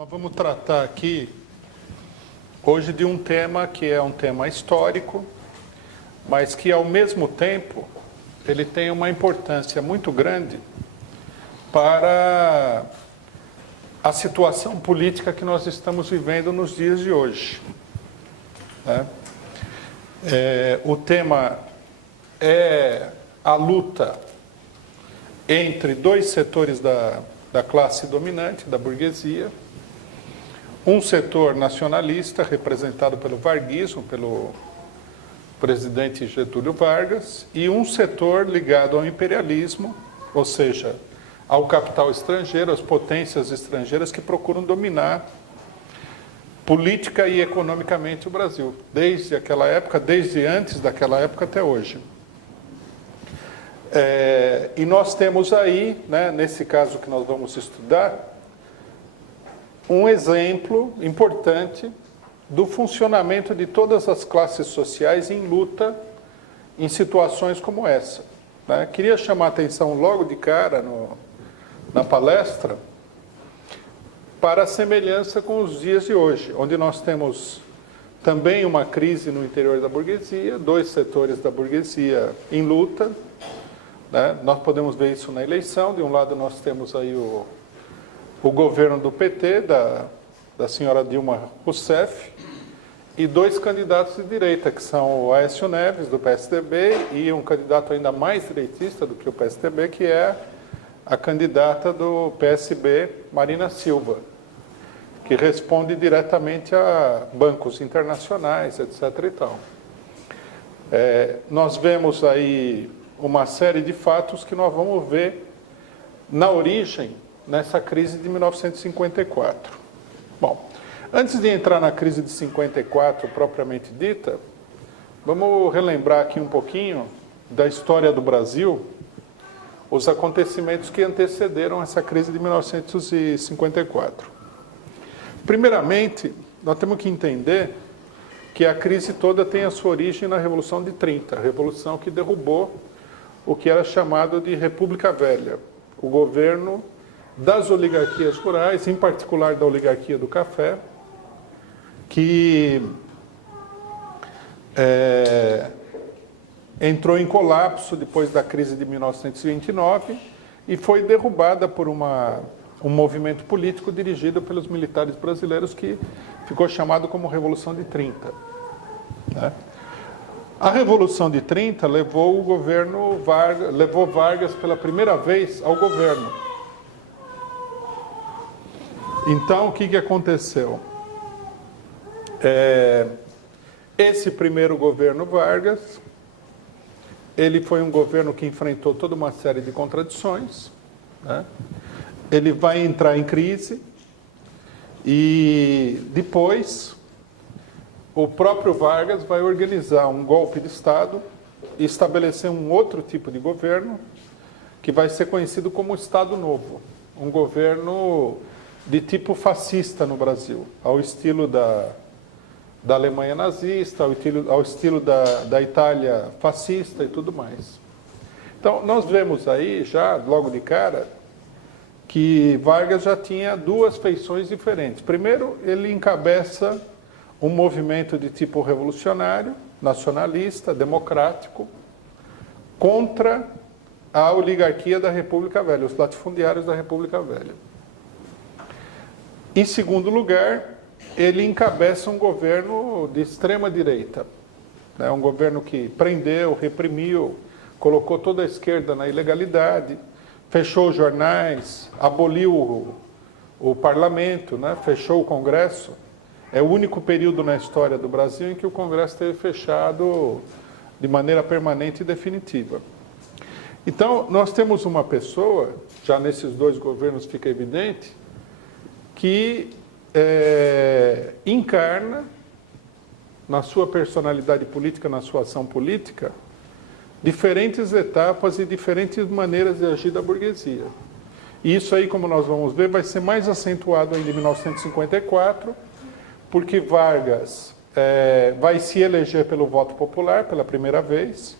Nós vamos tratar aqui hoje de um tema que é um tema histórico, mas que ao mesmo tempo ele tem uma importância muito grande para a situação política que nós estamos vivendo nos dias de hoje, né? O tema é a luta entre dois setores da classe dominante, da burguesia. Um setor nacionalista, representado pelo varguismo, pelo presidente Getúlio Vargas, e um setor ligado ao imperialismo, ou seja, ao capital estrangeiro, às potências estrangeiras que procuram dominar política e economicamente o Brasil, desde aquela época, desde antes daquela época até hoje. E nós temos aí, né, nesse caso que nós vamos estudar, um exemplo importante do funcionamento de todas as classes sociais em luta em situações como essa, né? Queria chamar a atenção logo de cara na palestra para a semelhança com os dias de hoje, onde nós temos também uma crise no interior da burguesia, dois setores da burguesia em luta, né? Nós podemos ver isso na eleição. De um lado nós temos aí o governo do PT, da senhora Dilma Rousseff, e dois candidatos de direita, que são o Aécio Neves, do PSDB, e um candidato ainda mais direitista do que o PSDB, que é a candidata do PSB, Marina Silva, que responde diretamente a bancos internacionais, etc. e tal. Nós vemos aí uma série de fatos que nós vamos ver na origem nessa crise de 1954. Bom, antes de entrar na crise de 54 propriamente dita, vamos relembrar aqui um pouquinho da história do Brasil, os acontecimentos que antecederam essa crise de 1954. Primeiramente, nós temos que entender que a crise toda tem a sua origem na Revolução de 30, a revolução que derrubou o que era chamado de República Velha, o governo das oligarquias rurais, em particular da oligarquia do café, que entrou em colapso depois da crise de 1929 e foi derrubada por um movimento político dirigido pelos militares brasileiros, que ficou chamado como Revolução de 30, né? A Revolução de 30 levou Vargas pela primeira vez ao governo. Então, o que aconteceu? Esse primeiro governo Vargas, ele foi um governo que enfrentou toda uma série de contradições, né? Ele vai entrar em crise e depois o próprio Vargas vai organizar um golpe de Estado e estabelecer um outro tipo de governo que vai ser conhecido como Estado Novo, um governo de tipo fascista no Brasil, ao estilo da Alemanha nazista, ao estilo da Itália fascista e tudo mais. Então, nós vemos aí, já logo de cara, que Vargas já tinha duas feições diferentes. Primeiro, ele encabeça um movimento de tipo revolucionário, nacionalista, democrático, contra a oligarquia da República Velha, os latifundiários da República Velha. Em segundo lugar, ele encabeça um governo de extrema-direita, né? Um governo que prendeu, reprimiu, colocou toda a esquerda na ilegalidade, fechou os jornais, aboliu o parlamento, né? Fechou o Congresso. É o único período na história do Brasil em que o Congresso esteve fechado de maneira permanente e definitiva. Então, nós temos uma pessoa, já nesses dois governos fica evidente, que encarna na sua personalidade política, na sua ação política, diferentes etapas e diferentes maneiras de agir da burguesia. E isso aí, como nós vamos ver, vai ser mais acentuado ainda em 1954, porque Vargas vai se eleger pelo voto popular pela primeira vez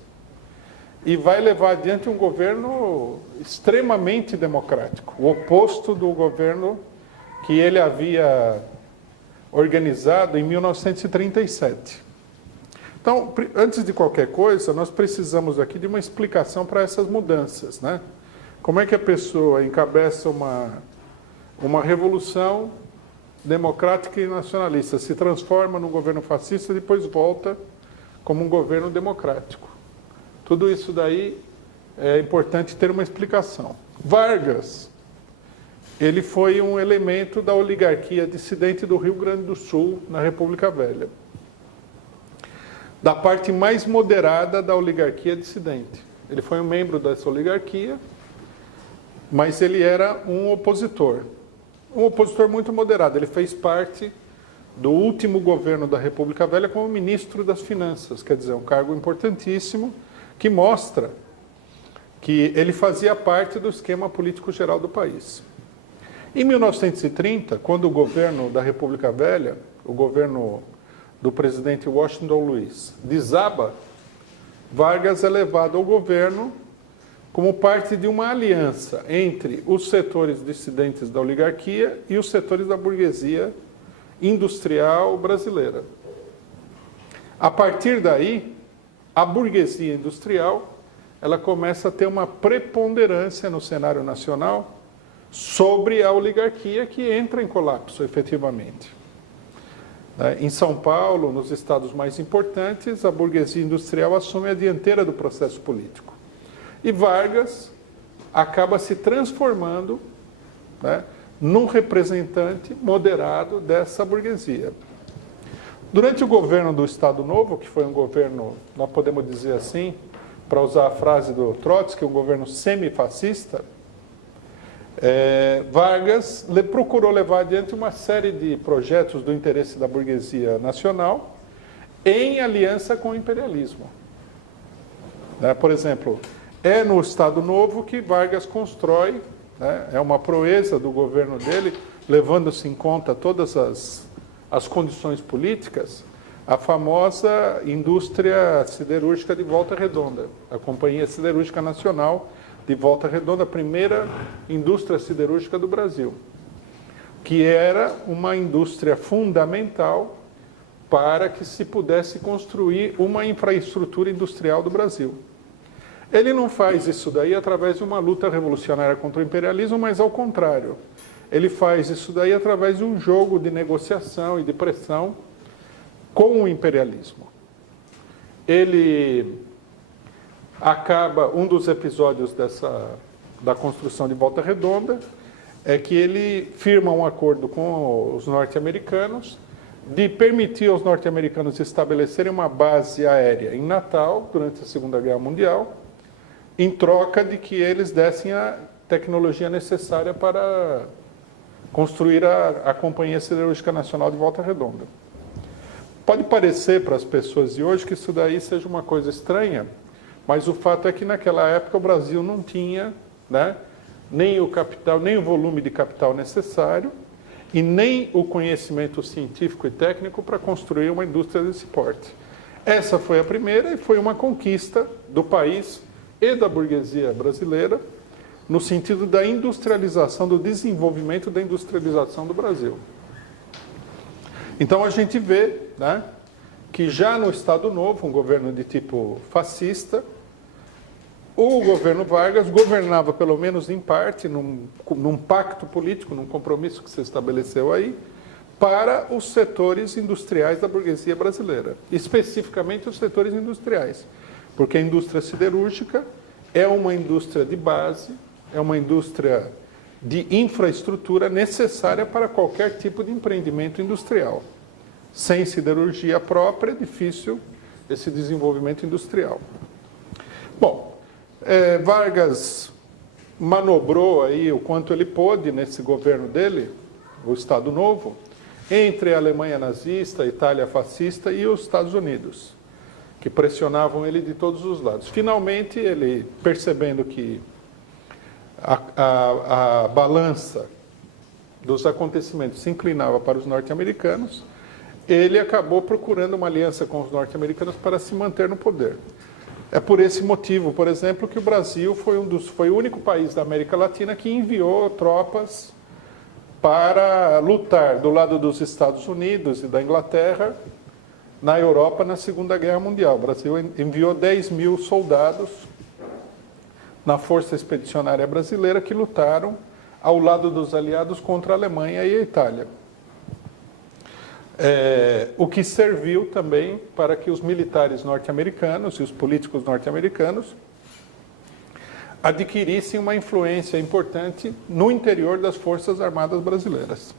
e vai levar adiante um governo extremamente democrático, o oposto do governo que ele havia organizado em 1937. Então, antes de qualquer coisa, nós precisamos aqui de uma explicação para essas mudanças, né? Como é que a pessoa encabeça uma revolução democrática e nacionalista, se transforma num governo fascista e depois volta como um governo democrático? Tudo isso daí é importante ter uma explicação. Vargas, ele foi um elemento da oligarquia dissidente do Rio Grande do Sul, na República Velha. Da parte mais moderada da oligarquia dissidente. Ele foi um membro dessa oligarquia, mas ele era um opositor muito moderado. Ele fez parte do último governo da República Velha como ministro das Finanças, quer dizer, um cargo importantíssimo que mostra que ele fazia parte do esquema político geral do país. Em 1930, quando o governo da República Velha, o governo do presidente Washington Luiz, desaba, Vargas é levado ao governo como parte de uma aliança entre os setores dissidentes da oligarquia e os setores da burguesia industrial brasileira. A partir daí, a burguesia industrial ela começa a ter uma preponderância no cenário nacional sobre a oligarquia, que entra em colapso efetivamente. Em São Paulo, nos estados mais importantes, a burguesia industrial assume a dianteira do processo político. E Vargas acaba se transformando, né, num representante moderado dessa burguesia. Durante o governo do Estado Novo, que foi um governo, nós podemos dizer assim, para usar a frase do Trotsky, um governo semifascista, Vargas procurou levar adiante uma série de projetos do interesse da burguesia nacional em aliança com o imperialismo. Por exemplo, é no Estado Novo que Vargas constrói, né, é uma proeza do governo dele, levando-se em conta todas as condições políticas, a famosa indústria siderúrgica de Volta Redonda, a Companhia Siderúrgica Nacional de Volta Redonda, a primeira indústria siderúrgica do Brasil, que era uma indústria fundamental para que se pudesse construir uma infraestrutura industrial do Brasil. Ele não faz isso daí através de uma luta revolucionária contra o imperialismo, mas ao contrário. Ele faz isso daí através de um jogo de negociação e de pressão com o imperialismo. Ele acaba, um dos episódios da construção de Volta Redonda, é que ele firma um acordo com os norte-americanos de permitir aos norte-americanos estabelecerem uma base aérea em Natal, durante a Segunda Guerra Mundial, em troca de que eles dessem a tecnologia necessária para construir a Companhia Siderúrgica Nacional de Volta Redonda. Pode parecer para as pessoas de hoje que isso daí seja uma coisa estranha, mas o fato é que naquela época o Brasil não tinha, né, nem o capital, nem o volume de capital necessário e nem o conhecimento científico e técnico para construir uma indústria desse porte. Essa foi a primeira e foi uma conquista do país e da burguesia brasileira, no sentido da industrialização, do desenvolvimento da industrialização do Brasil. Então a gente vê, né, que já no Estado Novo, um governo de tipo fascista, o governo Vargas governava, pelo menos em parte, num pacto político, num compromisso que se estabeleceu aí, para os setores industriais da burguesia brasileira, especificamente os setores industriais, porque a indústria siderúrgica é uma indústria de base, é uma indústria de infraestrutura necessária para qualquer tipo de empreendimento industrial. Sem siderurgia própria é difícil esse desenvolvimento industrial. Bom, Vargas manobrou aí o quanto ele pôde nesse governo dele, o Estado Novo, entre a Alemanha nazista, a Itália fascista e os Estados Unidos, que pressionavam ele de todos os lados. Finalmente, ele, percebendo que a balança dos acontecimentos se inclinava para os norte-americanos, ele acabou procurando uma aliança com os norte-americanos para se manter no poder. É por esse motivo, por exemplo, que o Brasil foi o único país da América Latina que enviou tropas para lutar do lado dos Estados Unidos e da Inglaterra na Europa na Segunda Guerra Mundial. O Brasil enviou 10 mil soldados na Força Expedicionária Brasileira que lutaram ao lado dos aliados contra a Alemanha e a Itália. O que serviu também para que os militares norte-americanos e os políticos norte-americanos adquirissem uma influência importante no interior das Forças Armadas brasileiras.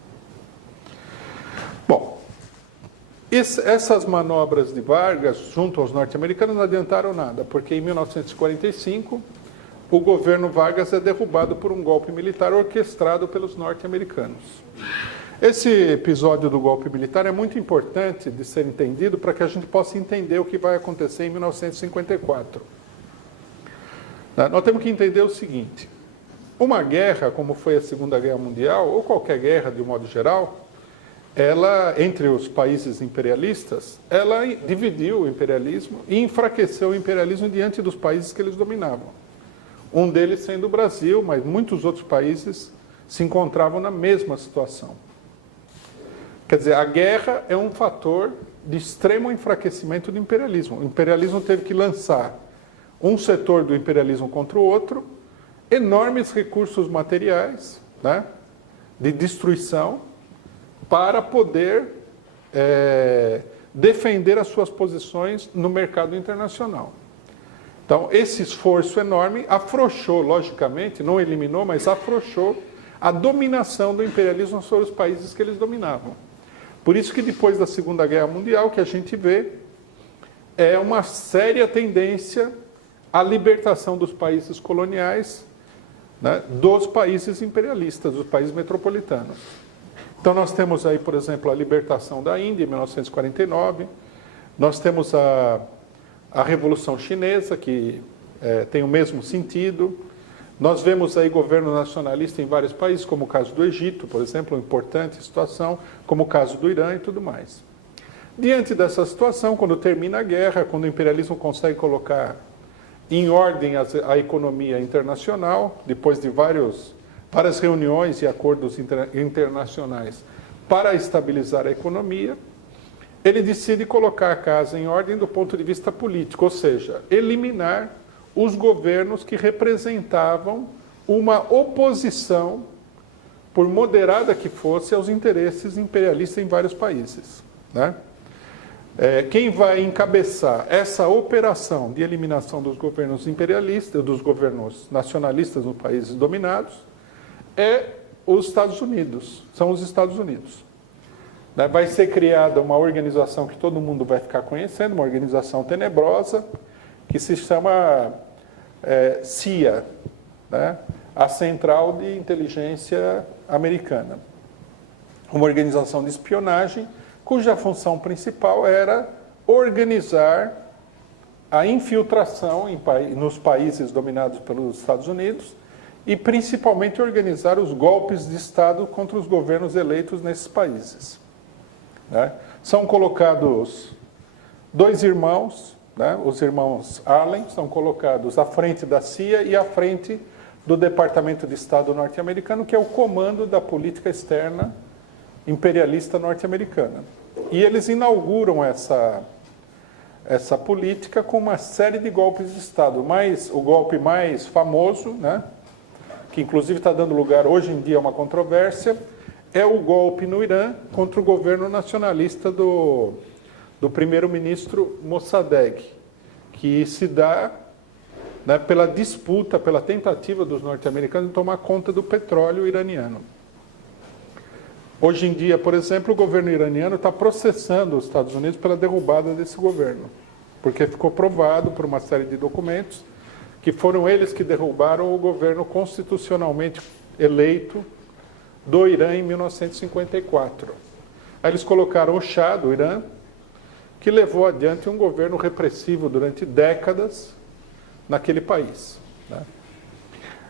Bom, essas manobras de Vargas junto aos norte-americanos não adiantaram nada, porque em 1945 o governo Vargas é derrubado por um golpe militar orquestrado pelos norte-americanos. Esse episódio do golpe militar é muito importante de ser entendido para que a gente possa entender o que vai acontecer em 1954. Nós temos que entender o seguinte: uma guerra, como foi a Segunda Guerra Mundial, ou qualquer guerra de um modo geral, ela, entre os países imperialistas, ela dividiu o imperialismo e enfraqueceu o imperialismo diante dos países que eles dominavam. Um deles sendo o Brasil, mas muitos outros países se encontravam na mesma situação. Quer dizer, a guerra é um fator de extremo enfraquecimento do imperialismo. O imperialismo teve que lançar um setor do imperialismo contra o outro, enormes recursos materiais, né, de destruição, para poder defender as suas posições no mercado internacional. Então, esse esforço enorme afrouxou, logicamente, não eliminou, mas afrouxou a dominação do imperialismo sobre os países que eles dominavam. Por isso que depois da Segunda Guerra Mundial, o que a gente vê é uma séria tendência à libertação dos países coloniais, né, dos países imperialistas, dos países metropolitanos. Então nós temos aí, por exemplo, a libertação da Índia em 1949, nós temos a Revolução Chinesa, que tem o mesmo sentido. Nós vemos aí governo nacionalista em vários países, como o caso do Egito, por exemplo, uma importante situação, como o caso do Irã e tudo mais. Diante dessa situação, quando termina a guerra, quando o imperialismo consegue colocar em ordem a economia internacional, depois de várias reuniões e acordos internacionais para estabilizar a economia, ele decide colocar a casa em ordem do ponto de vista político, ou seja, eliminar os governos que representavam uma oposição, por moderada que fosse, aos interesses imperialistas em vários países, né? Quem vai encabeçar essa operação de eliminação dos governos imperialistas, dos governos nacionalistas nos países dominados, é os Estados Unidos, são os Estados Unidos. Vai ser criada uma organização que todo mundo vai ficar conhecendo, uma organização tenebrosa, que se chama CIA, né? A Central de Inteligência Americana. Uma organização de espionagem cuja função principal era organizar a infiltração nos países dominados pelos Estados Unidos e principalmente organizar os golpes de Estado contra os governos eleitos nesses países, né? São colocados dois irmãos, né? Os irmãos Allen são colocados à frente da CIA e à frente do Departamento de Estado norte-americano, que é o comando da política externa imperialista norte-americana. E eles inauguram essa política com uma série de golpes de Estado. Mas o golpe mais famoso, né, que inclusive está dando lugar hoje em dia a uma controvérsia, é o golpe no Irã contra o governo nacionalista do primeiro-ministro Mossadegh, que se dá, né, pela disputa, pela tentativa dos norte-americanos de tomar conta do petróleo iraniano. Hoje em dia, por exemplo, o governo iraniano está processando os Estados Unidos pela derrubada desse governo, porque ficou provado por uma série de documentos que foram eles que derrubaram o governo constitucionalmente eleito do Irã em 1954. Aí eles colocaram o Shah do Irã, que levou adiante um governo repressivo durante décadas naquele país, né?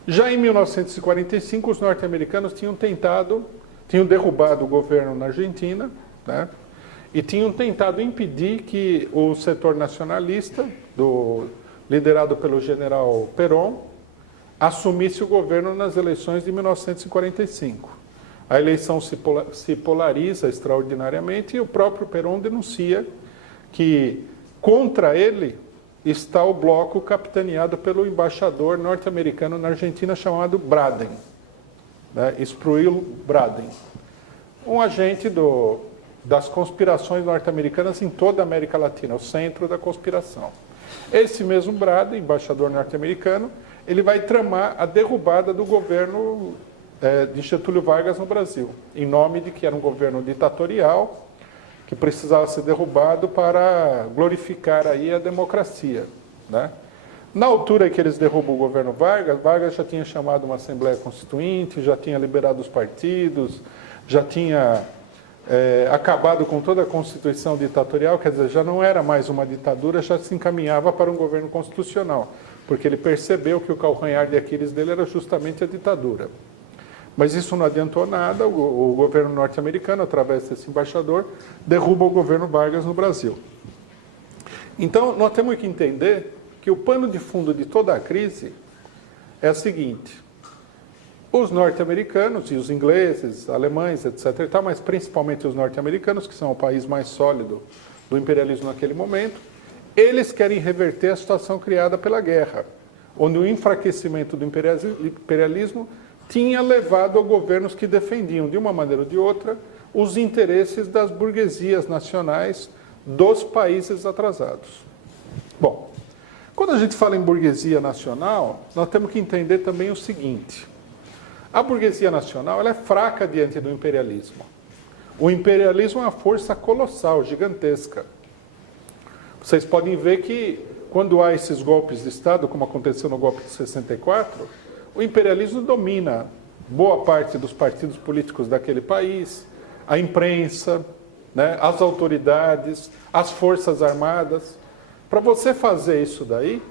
Já em 1945, os norte-americanos tinham derrubado o governo na Argentina, né? E tinham tentado impedir que o setor nacionalista, liderado pelo general Perón, assumisse o governo nas eleições de 1945. a eleição se polariza extraordinariamente e o próprio Perón denuncia que contra ele está o bloco capitaneado pelo embaixador norte-americano na Argentina chamado Braden, né? Spruill Braden, um agente das conspirações norte-americanas em toda a América Latina, o centro da conspiração. Esse mesmo Braden, embaixador norte-americano, ele vai tramar a derrubada do governo de Getúlio Vargas no Brasil, em nome de que era um governo ditatorial, que precisava ser derrubado para glorificar aí a democracia, né? Na altura que eles derrubam o governo Vargas, Vargas já tinha chamado uma Assembleia Constituinte, já tinha liberado os partidos, já tinha acabado com toda a Constituição ditatorial, quer dizer, já não era mais uma ditadura, já se encaminhava para um governo constitucional, porque ele percebeu que o calcanhar de Aquiles dele era justamente a ditadura. Mas isso não adiantou nada, o governo norte-americano, através desse embaixador, derruba o governo Vargas no Brasil. Então, nós temos que entender que o pano de fundo de toda a crise é o seguinte: os norte-americanos e os ingleses, alemães, etc., mas principalmente os norte-americanos, que são o país mais sólido do imperialismo naquele momento, eles querem reverter a situação criada pela guerra, onde o enfraquecimento do imperialismo tinha levado a governos que defendiam, de uma maneira ou de outra, os interesses das burguesias nacionais dos países atrasados. Bom, quando a gente fala em burguesia nacional, nós temos que entender também o seguinte: a burguesia nacional ela é fraca diante do imperialismo. O imperialismo é uma força colossal, gigantesca. Vocês podem ver que, quando há esses golpes de Estado, como aconteceu no golpe de 64, o imperialismo domina boa parte dos partidos políticos daquele país, a imprensa, né, as autoridades, as forças armadas. Para você fazer isso daí,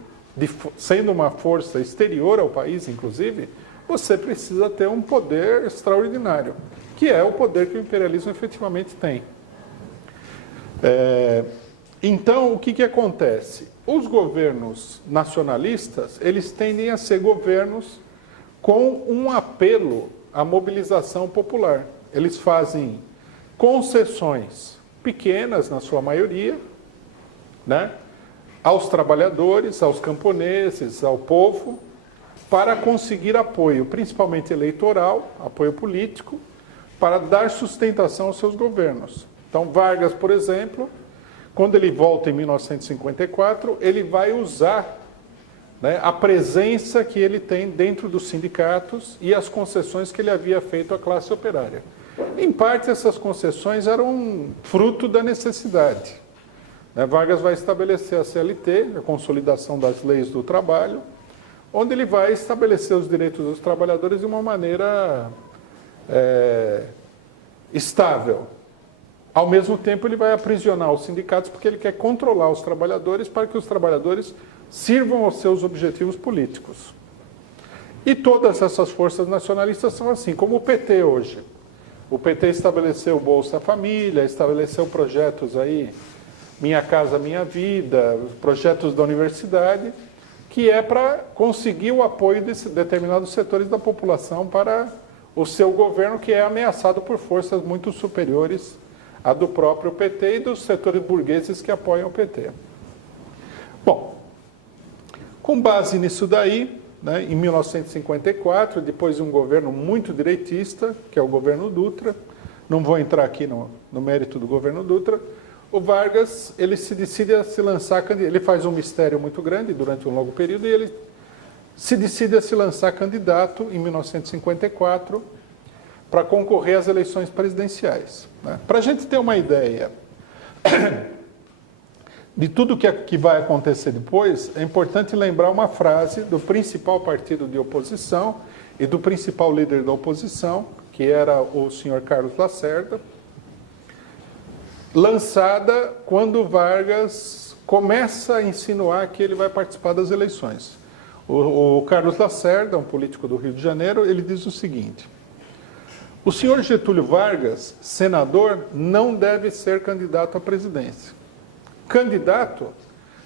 sendo uma força exterior ao país, inclusive, você precisa ter um poder extraordinário, que é o poder que o imperialismo efetivamente tem. Então, o que acontece? Os governos nacionalistas, eles tendem a ser governos com um apelo à mobilização popular. Eles fazem concessões pequenas, na sua maioria, né, aos trabalhadores, aos camponeses, ao povo, para conseguir apoio, principalmente eleitoral, apoio político, para dar sustentação aos seus governos. Então, Vargas, por exemplo, quando ele volta em 1954, ele vai usar, né, a presença que ele tem dentro dos sindicatos e as concessões que ele havia feito à classe operária. Em parte, essas concessões eram fruto da necessidade. Vargas vai estabelecer a CLT, a Consolidação das Leis do Trabalho, onde ele vai estabelecer os direitos dos trabalhadores de uma maneira estável. Ao mesmo tempo, ele vai aprisionar os sindicatos porque ele quer controlar os trabalhadores para que os trabalhadores sirvam aos seus objetivos políticos. E todas essas forças nacionalistas são assim, como o PT hoje. O PT estabeleceu o Bolsa Família, estabeleceu projetos aí, Minha Casa Minha Vida, projetos da universidade, que é para conseguir o apoio de determinados setores da população para o seu governo, que é ameaçado por forças muito superiores à do próprio PT e dos setores burgueses que apoiam o PT. Bom, com base nisso daí, né, em 1954, depois de um governo muito direitista, que é o governo Dutra, não vou entrar aqui no mérito do governo Dutra, o Vargas, ele se decide a se lançar, ele faz um mistério muito grande durante um longo período, e ele se decide a se lançar candidato em 1954 para concorrer às eleições presidenciais. Né? Para a gente ter uma ideia de tudo que vai acontecer depois, é importante lembrar uma frase do principal partido de oposição e do principal líder da oposição, que era o senhor Carlos Lacerda, lançada quando Vargas começa a insinuar que ele vai participar das eleições. O Carlos Lacerda, um político do Rio de Janeiro, ele diz o seguinte: o senhor Getúlio Vargas, senador, não deve ser candidato à presidência. Candidato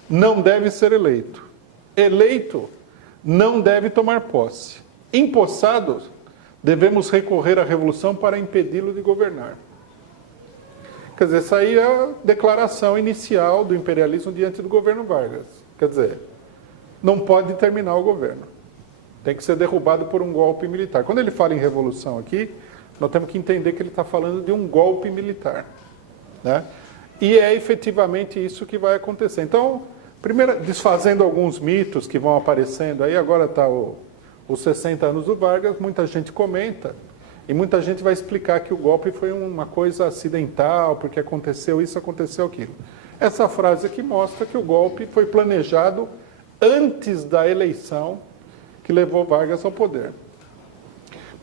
não deve ser eleito. Eleito não deve tomar posse. Empossado devemos recorrer à revolução para impedi-lo de governar. Quer dizer, essa aí é a declaração inicial do imperialismo diante do governo Vargas. Quer dizer, não pode terminar o governo. Tem que ser derrubado por um golpe militar. Quando ele fala em revolução aqui, nós temos que entender que ele está falando de um golpe militar, né? E é efetivamente isso que vai acontecer. Então, primeiro, desfazendo alguns mitos que vão aparecendo aí, agora está os 60 anos do Vargas, muita gente comenta, e muita gente vai explicar que o golpe foi uma coisa acidental, porque aconteceu isso, aconteceu aquilo. Essa frase aqui mostra que o golpe foi planejado antes da eleição que levou Vargas ao poder.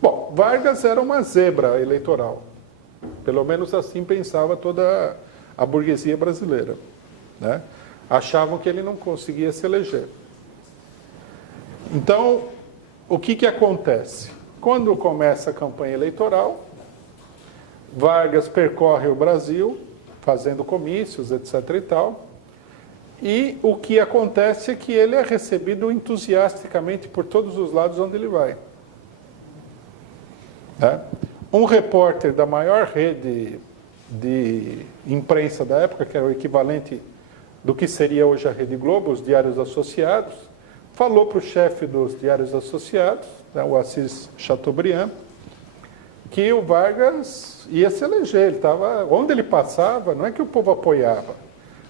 Bom, Vargas era uma zebra eleitoral. Pelo menos assim pensava toda a burguesia brasileira, né? Achavam que ele não conseguia se eleger. Então, o que acontece? Quando começa a campanha eleitoral, Vargas percorre o Brasil, fazendo comícios, etc. e tal, e o que acontece é que ele é recebido entusiasticamente por todos os lados onde ele vai, né? Um repórter da maior rede de imprensa da época, que era o equivalente do que seria hoje a Rede Globo, os Diários Associados, falou para o chefe dos Diários Associados, né, o Assis Chateaubriand, que o Vargas ia se eleger. Ele estava, onde ele passava, não é que o povo apoiava,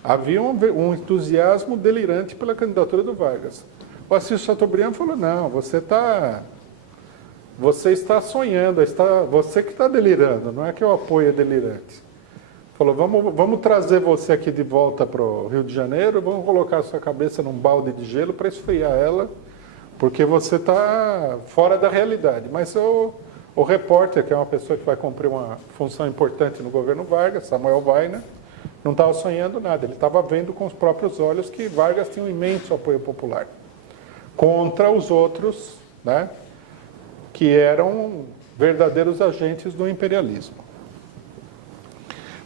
havia um entusiasmo delirante pela candidatura do Vargas. O Assis Chateaubriand falou, não, você está sonhando, você que está delirando, não é que o apoio é delirante. Falou, vamos trazer você aqui de volta para o Rio de Janeiro, vamos colocar a sua cabeça num balde de gelo para esfriar ela, porque você está fora da realidade. Mas o repórter, que é uma pessoa que vai cumprir uma função importante no governo Vargas, Samuel Weiner, não estava sonhando nada, ele estava vendo com os próprios olhos que Vargas tinha um imenso apoio popular contra os outros, né, que eram verdadeiros agentes do imperialismo.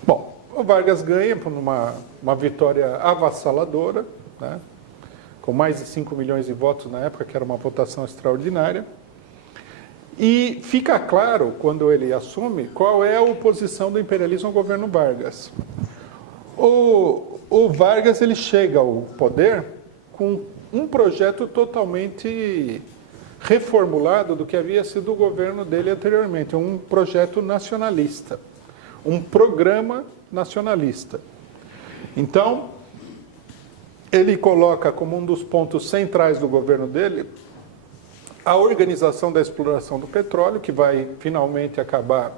Bom, o Vargas ganha por uma vitória avassaladora, né, com mais de 5 milhões de votos na época, que era uma votação extraordinária. E fica claro, quando ele assume, qual é a oposição do imperialismo ao governo Vargas. O Vargas ele chega ao poder com um projeto totalmente reformulado do que havia sido o governo dele anteriormente, um projeto nacionalista, um programa nacionalista. Então, ele coloca como um dos pontos centrais do governo dele a organização da exploração do petróleo, que vai finalmente acabar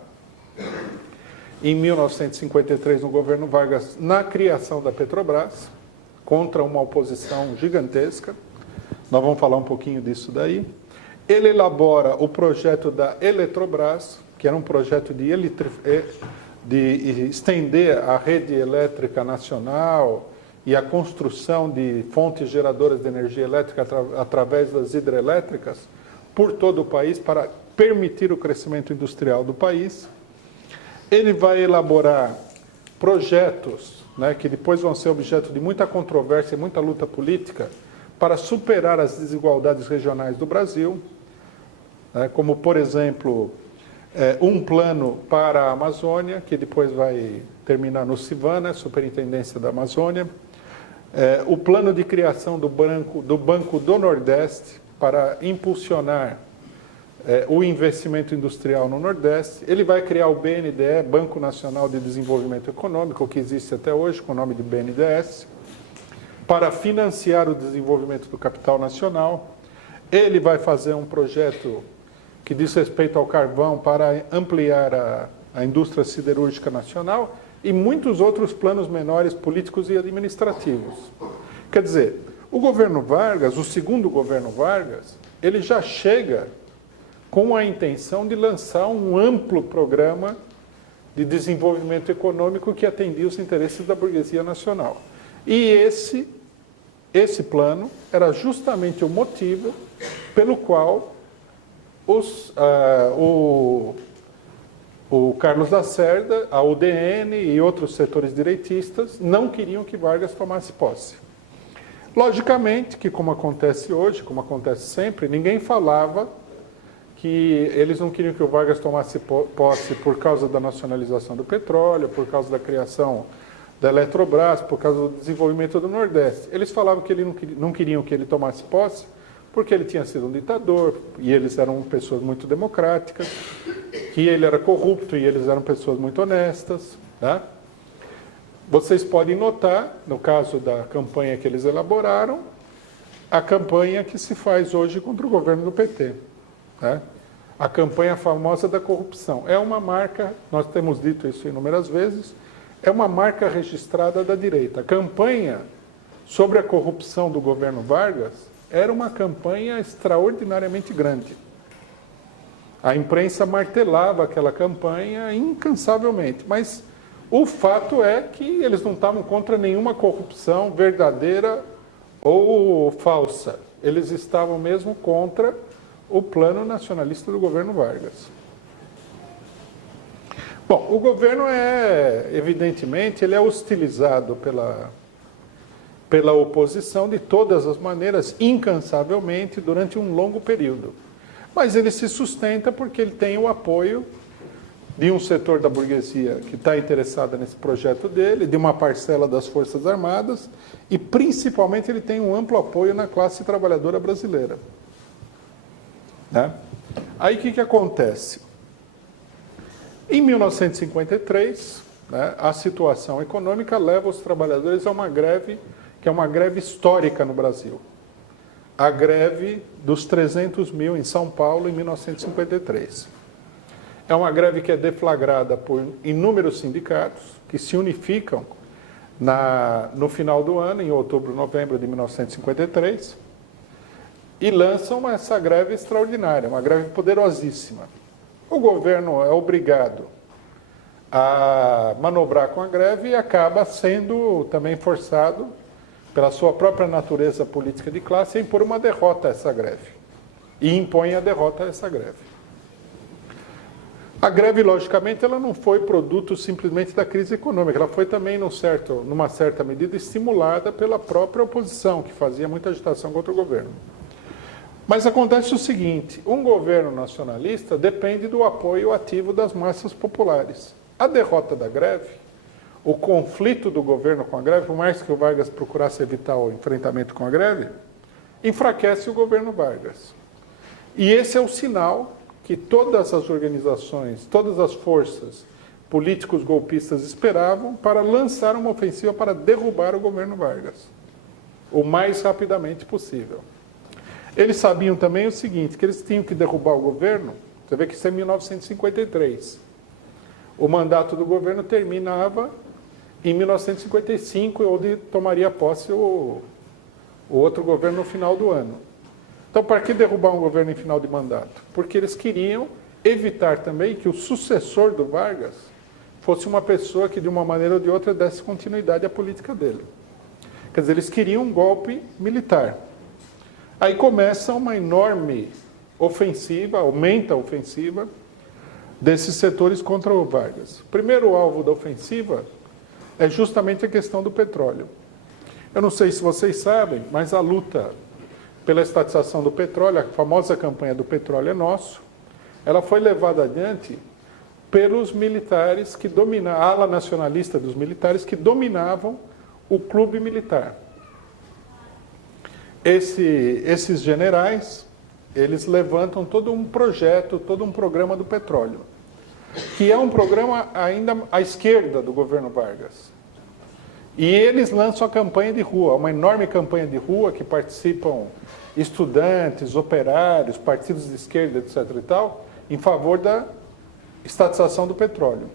em 1953 no governo Vargas, na criação da Petrobras, contra uma oposição gigantesca. Nós vamos falar um pouquinho disso daí. Ele elabora o projeto da Eletrobras, que era um projeto de estender a rede elétrica nacional e a construção de fontes geradoras de energia elétrica através das hidrelétricas por todo o país para permitir o crescimento industrial do país. Ele vai elaborar projetos, né, que depois vão ser objeto de muita controvérsia e muita luta política para superar as desigualdades regionais do Brasil, né, como, por exemplo, um plano para a Amazônia, que depois vai terminar no CIVAN, né, Superintendência da Amazônia, o plano de criação do Banco do Nordeste para impulsionar o investimento industrial no Nordeste. Ele vai criar o BNDE, Banco Nacional de Desenvolvimento Econômico, que existe até hoje, com o nome de BNDES, para financiar o desenvolvimento do capital nacional. Ele vai fazer um projeto que diz respeito ao carvão para ampliar a indústria siderúrgica nacional e muitos outros planos menores políticos e administrativos. Quer dizer, o governo Vargas, o segundo governo Vargas, ele já chega com a intenção de lançar um amplo programa de desenvolvimento econômico que atendia os interesses da burguesia nacional. E esse plano era justamente o motivo pelo qual o Carlos Lacerda, a UDN e outros setores direitistas não queriam que Vargas tomasse posse. Logicamente que, como acontece hoje, como acontece sempre, ninguém falava que eles não queriam que o Vargas tomasse posse por causa da nacionalização do petróleo, por causa da criação da Eletrobras, por causa do desenvolvimento do Nordeste. Eles falavam que não queriam que ele tomasse posse porque ele tinha sido um ditador e eles eram pessoas muito democráticas, que ele era corrupto e eles eram pessoas muito honestas, né? Vocês podem notar, no caso da campanha que eles elaboraram, a campanha que se faz hoje contra o governo do PT. Né? A campanha famosa da corrupção. É uma marca, nós temos dito isso inúmeras vezes, é uma marca registrada da direita. A campanha sobre a corrupção do governo Vargas era uma campanha extraordinariamente grande. A imprensa martelava aquela campanha incansavelmente, mas o fato é que eles não estavam contra nenhuma corrupção verdadeira ou falsa. Eles estavam mesmo contra o plano nacionalista do governo Vargas. Bom, o governo evidentemente, ele é hostilizado pela oposição de todas as maneiras, incansavelmente, durante um longo período. Mas ele se sustenta porque ele tem o apoio de um setor da burguesia que está interessada nesse projeto dele, de uma parcela das Forças Armadas, e principalmente ele tem um amplo apoio na classe trabalhadora brasileira. Né? Aí o que acontece? Em 1953, né, a situação econômica leva os trabalhadores a uma greve, que é uma greve histórica no Brasil. A greve dos 300 mil em São Paulo, em 1953. É uma greve que é deflagrada por inúmeros sindicatos que se unificam no final do ano, em outubro, novembro de 1953, e lançam essa greve extraordinária, uma greve poderosíssima. O governo é obrigado a manobrar com a greve e acaba sendo também forçado, pela sua própria natureza política de classe, a impor uma derrota a essa greve. E impõe a derrota a essa greve. A greve, logicamente, ela não foi produto simplesmente da crise econômica, ela foi também, numa certa medida, estimulada pela própria oposição, que fazia muita agitação contra o governo. Mas acontece o seguinte, um governo nacionalista depende do apoio ativo das massas populares. A derrota da greve, o conflito do governo com a greve, por mais que o Vargas procurasse evitar o enfrentamento com a greve, enfraquece o governo Vargas. E esse é o sinal que todas as organizações, todas as forças políticos golpistas esperavam para lançar uma ofensiva para derrubar o governo Vargas, o mais rapidamente possível. Eles sabiam também o seguinte, que eles tinham que derrubar o governo, você vê que isso é 1953. O mandato do governo terminava em 1955, onde tomaria posse o outro governo no final do ano. Então, para que derrubar um governo em final de mandato? Porque eles queriam evitar também que o sucessor do Vargas fosse uma pessoa que, de uma maneira ou de outra, desse continuidade à política dele. Quer dizer, eles queriam um golpe militar. Aí começa uma enorme ofensiva, aumenta a ofensiva desses setores contra o Vargas. O primeiro alvo da ofensiva é justamente a questão do petróleo. Eu não sei se vocês sabem, mas a luta pela estatização do petróleo, a famosa campanha do petróleo é nosso, ela foi levada adiante pelos militares que dominavam, a ala nacionalista dos militares que dominavam o clube militar. Esses generais, eles levantam todo um projeto, todo um programa do petróleo, que é um programa ainda à esquerda do governo Vargas. E eles lançam a campanha de rua, uma enorme campanha de rua que participam estudantes, operários, partidos de esquerda, etc. e tal, em favor da estatização do petróleo.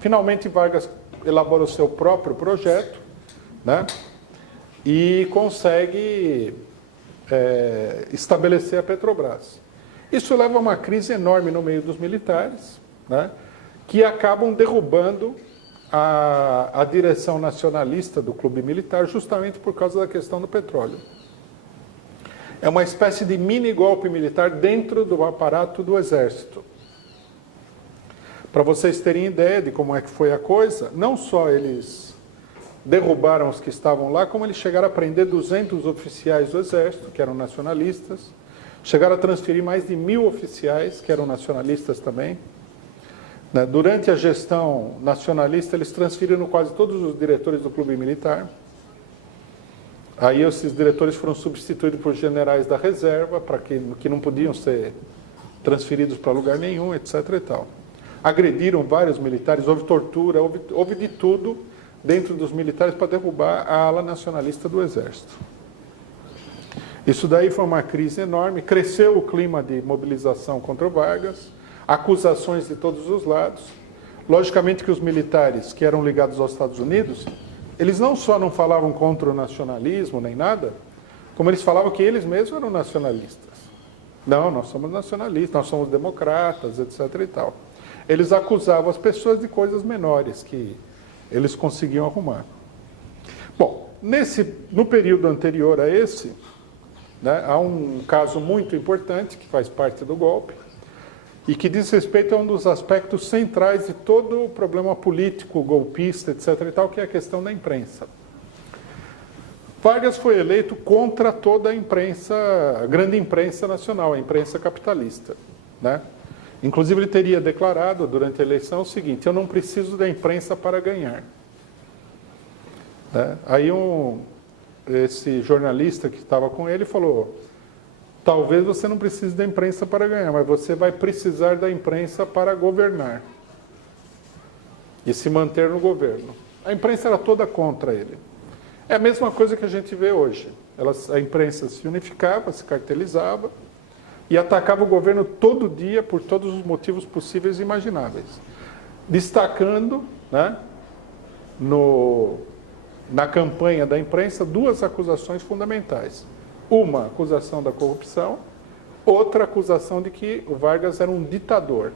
Finalmente, Vargas elabora o seu próprio projeto, né, e consegue estabelecer a Petrobras. Isso leva a uma crise enorme no meio dos militares, né, que acabam derrubando a direção nacionalista do clube militar justamente por causa da questão do petróleo. É uma espécie de mini-golpe militar dentro do aparato do Exército. Para vocês terem ideia de como é que foi a coisa, não só eles derrubaram os que estavam lá, como eles chegaram a prender 200 oficiais do Exército, que eram nacionalistas, chegaram a transferir mais de 1.000 oficiais, que eram nacionalistas também. Né? Durante a gestão nacionalista, eles transferiram quase todos os diretores do clube militar. Aí esses diretores foram substituídos por generais da reserva, para que não podiam ser transferidos para lugar nenhum, etc. e tal. Agrediram vários militares, houve tortura, houve de tudo dentro dos militares para derrubar a ala nacionalista do Exército. Isso daí foi uma crise enorme, cresceu o clima de mobilização contra o Vargas, acusações de todos os lados. Logicamente que os militares que eram ligados aos Estados Unidos, eles não só não falavam contra o nacionalismo nem nada, como eles falavam que eles mesmos eram nacionalistas. Não, nós somos nacionalistas, nós somos democratas, etc. e tal. Eles acusavam as pessoas de coisas menores que eles conseguiam arrumar. Bom, no período anterior a esse, né, há um caso muito importante que faz parte do golpe e que diz respeito a um dos aspectos centrais de todo o problema político, golpista, etc. e tal, que é a questão da imprensa. Vargas foi eleito contra toda a imprensa, a grande imprensa nacional, a imprensa capitalista, né? Inclusive, ele teria declarado durante a eleição o seguinte: eu não preciso da imprensa para ganhar. Né? Aí esse jornalista que estava com ele falou: talvez você não precise da imprensa para ganhar, mas você vai precisar da imprensa para governar e se manter no governo. A imprensa era toda contra ele. É a mesma coisa que a gente vê hoje. A imprensa se unificava, se cartelizava e atacava o governo todo dia por todos os motivos possíveis e imagináveis. Destacando, né, na campanha da imprensa, duas acusações fundamentais. Uma acusação da corrupção, outra acusação de que o Vargas era um ditador,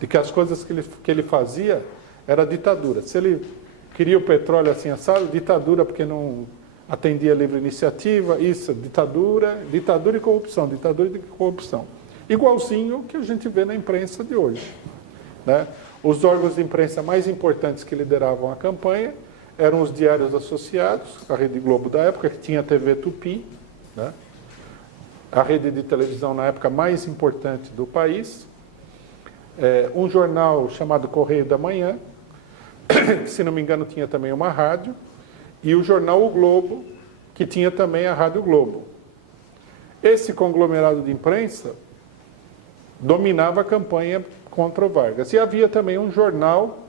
de que as coisas que ele fazia era ditadura. Se ele queria o petróleo assim assado, ditadura porque não atendia a livre iniciativa, isso, ditadura e corrupção, ditadura e corrupção. Igualzinho que a gente vê na imprensa de hoje. Né? Os órgãos de imprensa mais importantes que lideravam a campanha eram os diários associados, a Rede Globo da época, que tinha a TV Tupi, né? A rede de televisão na época mais importante do país, um jornal chamado Correio da Manhã, que, se não me engano, tinha também uma rádio, e o jornal O Globo, que tinha também a Rádio Globo. Esse conglomerado de imprensa dominava a campanha contra o Vargas. E havia também um jornal,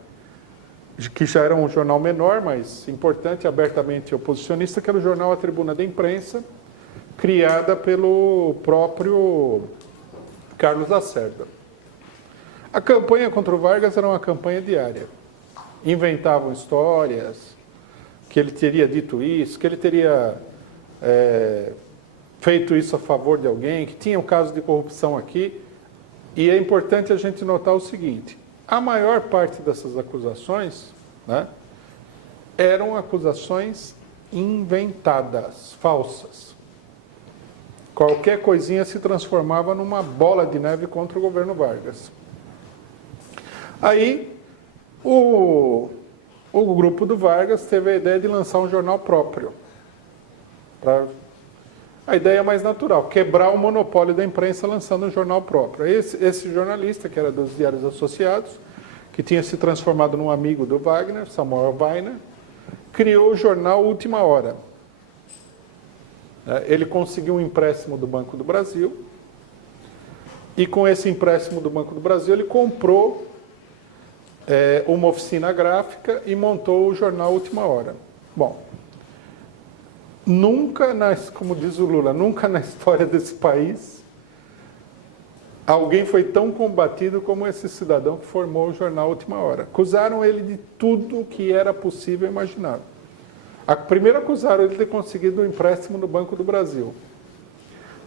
que já era um jornal menor, mas importante, abertamente oposicionista, que era o jornal A Tribuna da Imprensa, criada pelo próprio Carlos Lacerda. A campanha contra o Vargas era uma campanha diária. Inventavam histórias, que ele teria dito isso, que ele teria feito isso a favor de alguém, que tinha um caso de corrupção aqui. E é importante a gente notar o seguinte: a maior parte dessas acusações, né, eram acusações inventadas, falsas. Qualquer coisinha se transformava numa bola de neve contra o governo Vargas. Aí, o grupo do Vargas teve a ideia de lançar um jornal próprio. A ideia mais natural, quebrar o monopólio da imprensa lançando um jornal próprio. Esse jornalista, que era dos Diários Associados, que tinha se transformado num amigo do Wagner, Samuel Weiner, criou o jornal Última Hora. Ele conseguiu um empréstimo do Banco do Brasil, e com esse empréstimo do Banco do Brasil ele comprou uma oficina gráfica e montou o jornal Última Hora. Bom, como diz o Lula, nunca na história desse país alguém foi tão combatido como esse cidadão que formou o jornal Última Hora. Acusaram ele de tudo que era possível e imaginável. Primeiro acusaram ele de ter conseguido um empréstimo no Banco do Brasil,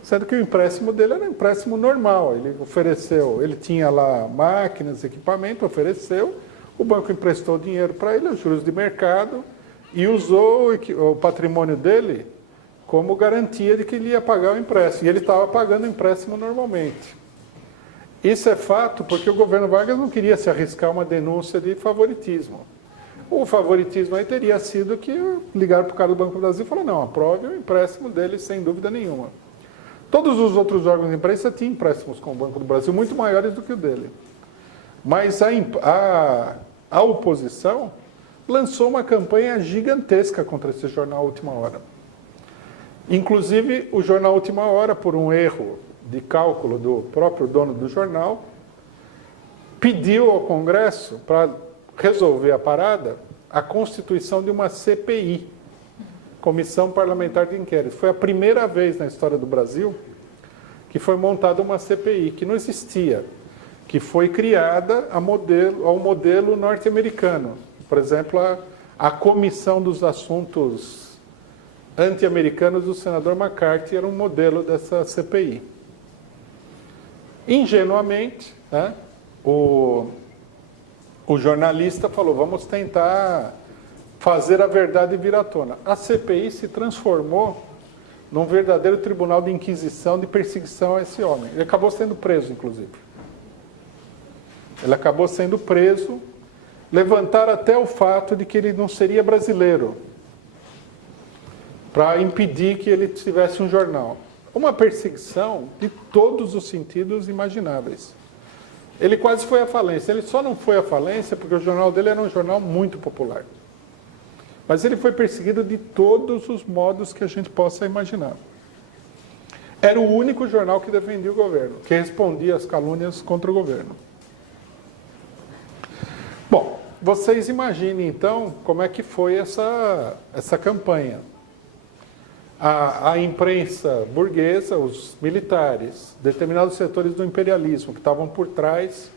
sendo que o empréstimo dele era um empréstimo normal. Ele tinha lá máquinas, equipamento, ofereceu, o banco emprestou dinheiro para ele, os juros de mercado, e usou o patrimônio dele como garantia de que ele ia pagar o empréstimo. E ele estava pagando o empréstimo normalmente. Isso é fato porque o governo Vargas não queria se arriscar uma denúncia de favoritismo. O favoritismo aí teria sido que ligaram para o cara do Banco do Brasil e falaram: não, aprove o empréstimo dele sem dúvida nenhuma. Todos os outros órgãos de imprensa tinham empréstimos com o Banco do Brasil, muito maiores do que o dele. Mas a oposição lançou uma campanha gigantesca contra esse jornal Última Hora. Inclusive, o jornal Última Hora, por um erro de cálculo do próprio dono do jornal, pediu ao Congresso, para resolver a parada, a constituição de uma CPI, Comissão Parlamentar de Inquérito. Foi a primeira vez na história do Brasil que foi montada uma CPI, que não existia, que foi criada ao modelo norte-americano. Por exemplo, a Comissão dos Assuntos Anti-Americanos do senador McCarthy era um modelo dessa CPI. Ingenuamente, né, o jornalista falou, vamos tentar fazer a verdade vir à tona. A CPI se transformou num verdadeiro tribunal de inquisição, de perseguição a esse homem. Ele acabou sendo preso, inclusive. Ele acabou sendo preso, levantaram até o fato de que ele não seria brasileiro, para impedir que ele tivesse um jornal. Uma perseguição de todos os sentidos imagináveis. Ele quase foi à falência. Ele só não foi à falência porque o jornal dele era um jornal muito popular. Mas ele foi perseguido de todos os modos que a gente possa imaginar. Era o único jornal que defendia o governo, que respondia às calúnias contra o governo. Bom, vocês imaginem então como é que foi essa campanha. A imprensa burguesa, os militares, determinados setores do imperialismo que estavam por trás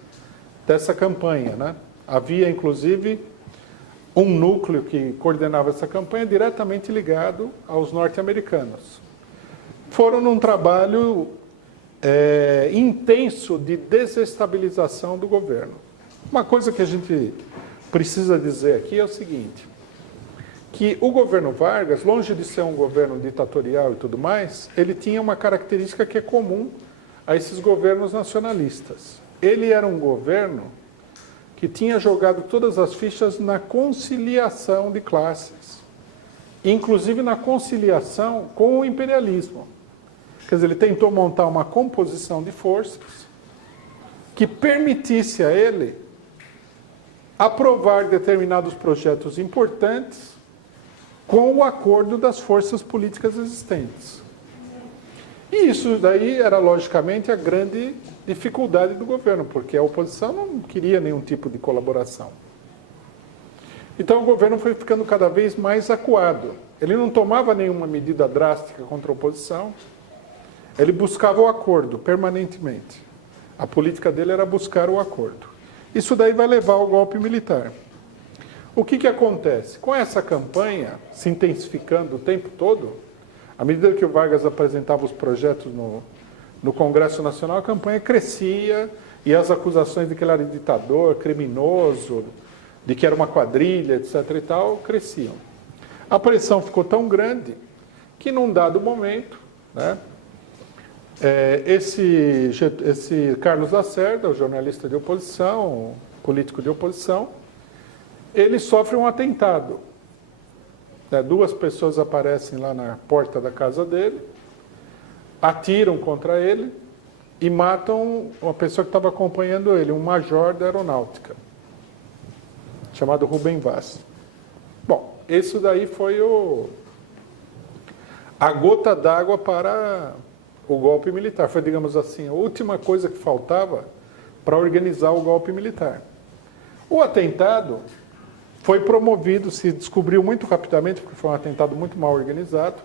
dessa campanha, né? Havia, inclusive, um núcleo que coordenava essa campanha diretamente ligado aos norte-americanos. Foram num trabalho intenso de desestabilização do governo. Uma coisa que a gente precisa dizer aqui é o seguinte, que o governo Vargas, longe de ser um governo ditatorial e tudo mais, ele tinha uma característica que é comum a esses governos nacionalistas. Ele era um governo que tinha jogado todas as fichas na conciliação de classes, inclusive na conciliação com o imperialismo. Quer dizer, ele tentou montar uma composição de forças que permitisse a ele aprovar determinados projetos importantes com o acordo das forças políticas existentes. E isso daí era, logicamente, a grande dificuldade do governo, porque a oposição não queria nenhum tipo de colaboração. Então o governo foi ficando cada vez mais acuado. Ele não tomava nenhuma medida drástica contra a oposição, ele buscava o acordo permanentemente. A política dele era buscar o acordo. Isso daí vai levar ao golpe militar. O que acontece? Com essa campanha se intensificando o tempo todo, à medida que o Vargas apresentava os projetos no Congresso Nacional, a campanha crescia e as acusações de que ele era ditador, criminoso, de que era uma quadrilha, etc. e tal, cresciam. A pressão ficou tão grande que, num dado momento, né, esse Carlos Lacerda, o jornalista de oposição, político de oposição, ele sofre um atentado. Duas pessoas aparecem lá na porta da casa dele, atiram contra ele e matam uma pessoa que estava acompanhando ele, um major da aeronáutica, chamado Rubem Vaz. Bom, isso daí foi a gota d'água para o golpe militar. Foi, digamos assim, a última coisa que faltava para organizar o golpe militar. O atentado foi promovido, se descobriu muito rapidamente, porque foi um atentado muito mal organizado,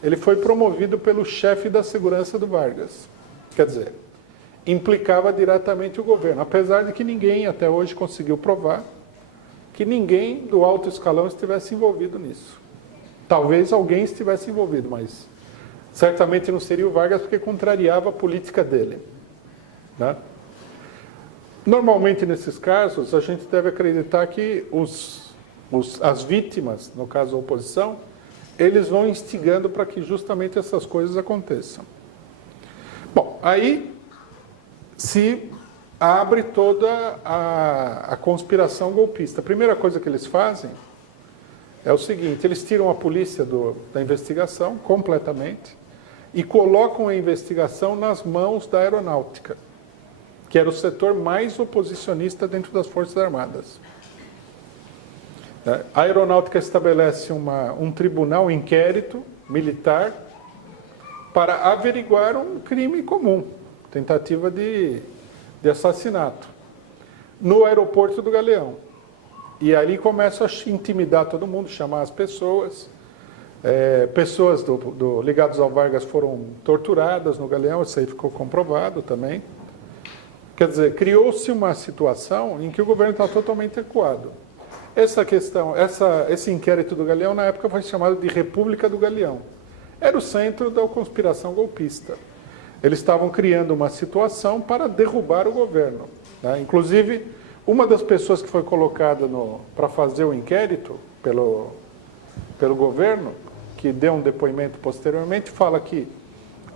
ele foi promovido pelo chefe da segurança do Vargas. Quer dizer, implicava diretamente o governo, apesar de que ninguém até hoje conseguiu provar que ninguém do alto escalão estivesse envolvido nisso. Talvez alguém estivesse envolvido, mas certamente não seria o Vargas, porque contrariava a política dele, né? Normalmente, nesses casos, a gente deve acreditar que as vítimas, no caso a oposição, eles vão instigando para que justamente essas coisas aconteçam. Bom, aí se abre toda a conspiração golpista. A primeira coisa que eles fazem é o seguinte, eles tiram a polícia da investigação completamente, e colocam a investigação nas mãos da aeronáutica, que era o setor mais oposicionista dentro das Forças Armadas. A aeronáutica estabelece um tribunal, um inquérito militar, para averiguar um crime comum, tentativa de assassinato, no aeroporto do Galeão. E ali começa a intimidar todo mundo, chamar as pessoas. Pessoas ligadas ao Vargas foram torturadas no Galeão, isso aí ficou comprovado também. Quer dizer, criou-se uma situação em que o governo está totalmente acuado. Essa questão, esse inquérito do Galeão, na época, foi chamado de República do Galeão. Era o centro da conspiração golpista. Eles estavam criando uma situação para derrubar o governo, né? Inclusive, uma das pessoas que foi colocada para fazer o inquérito pelo governo, que deu um depoimento posteriormente, fala que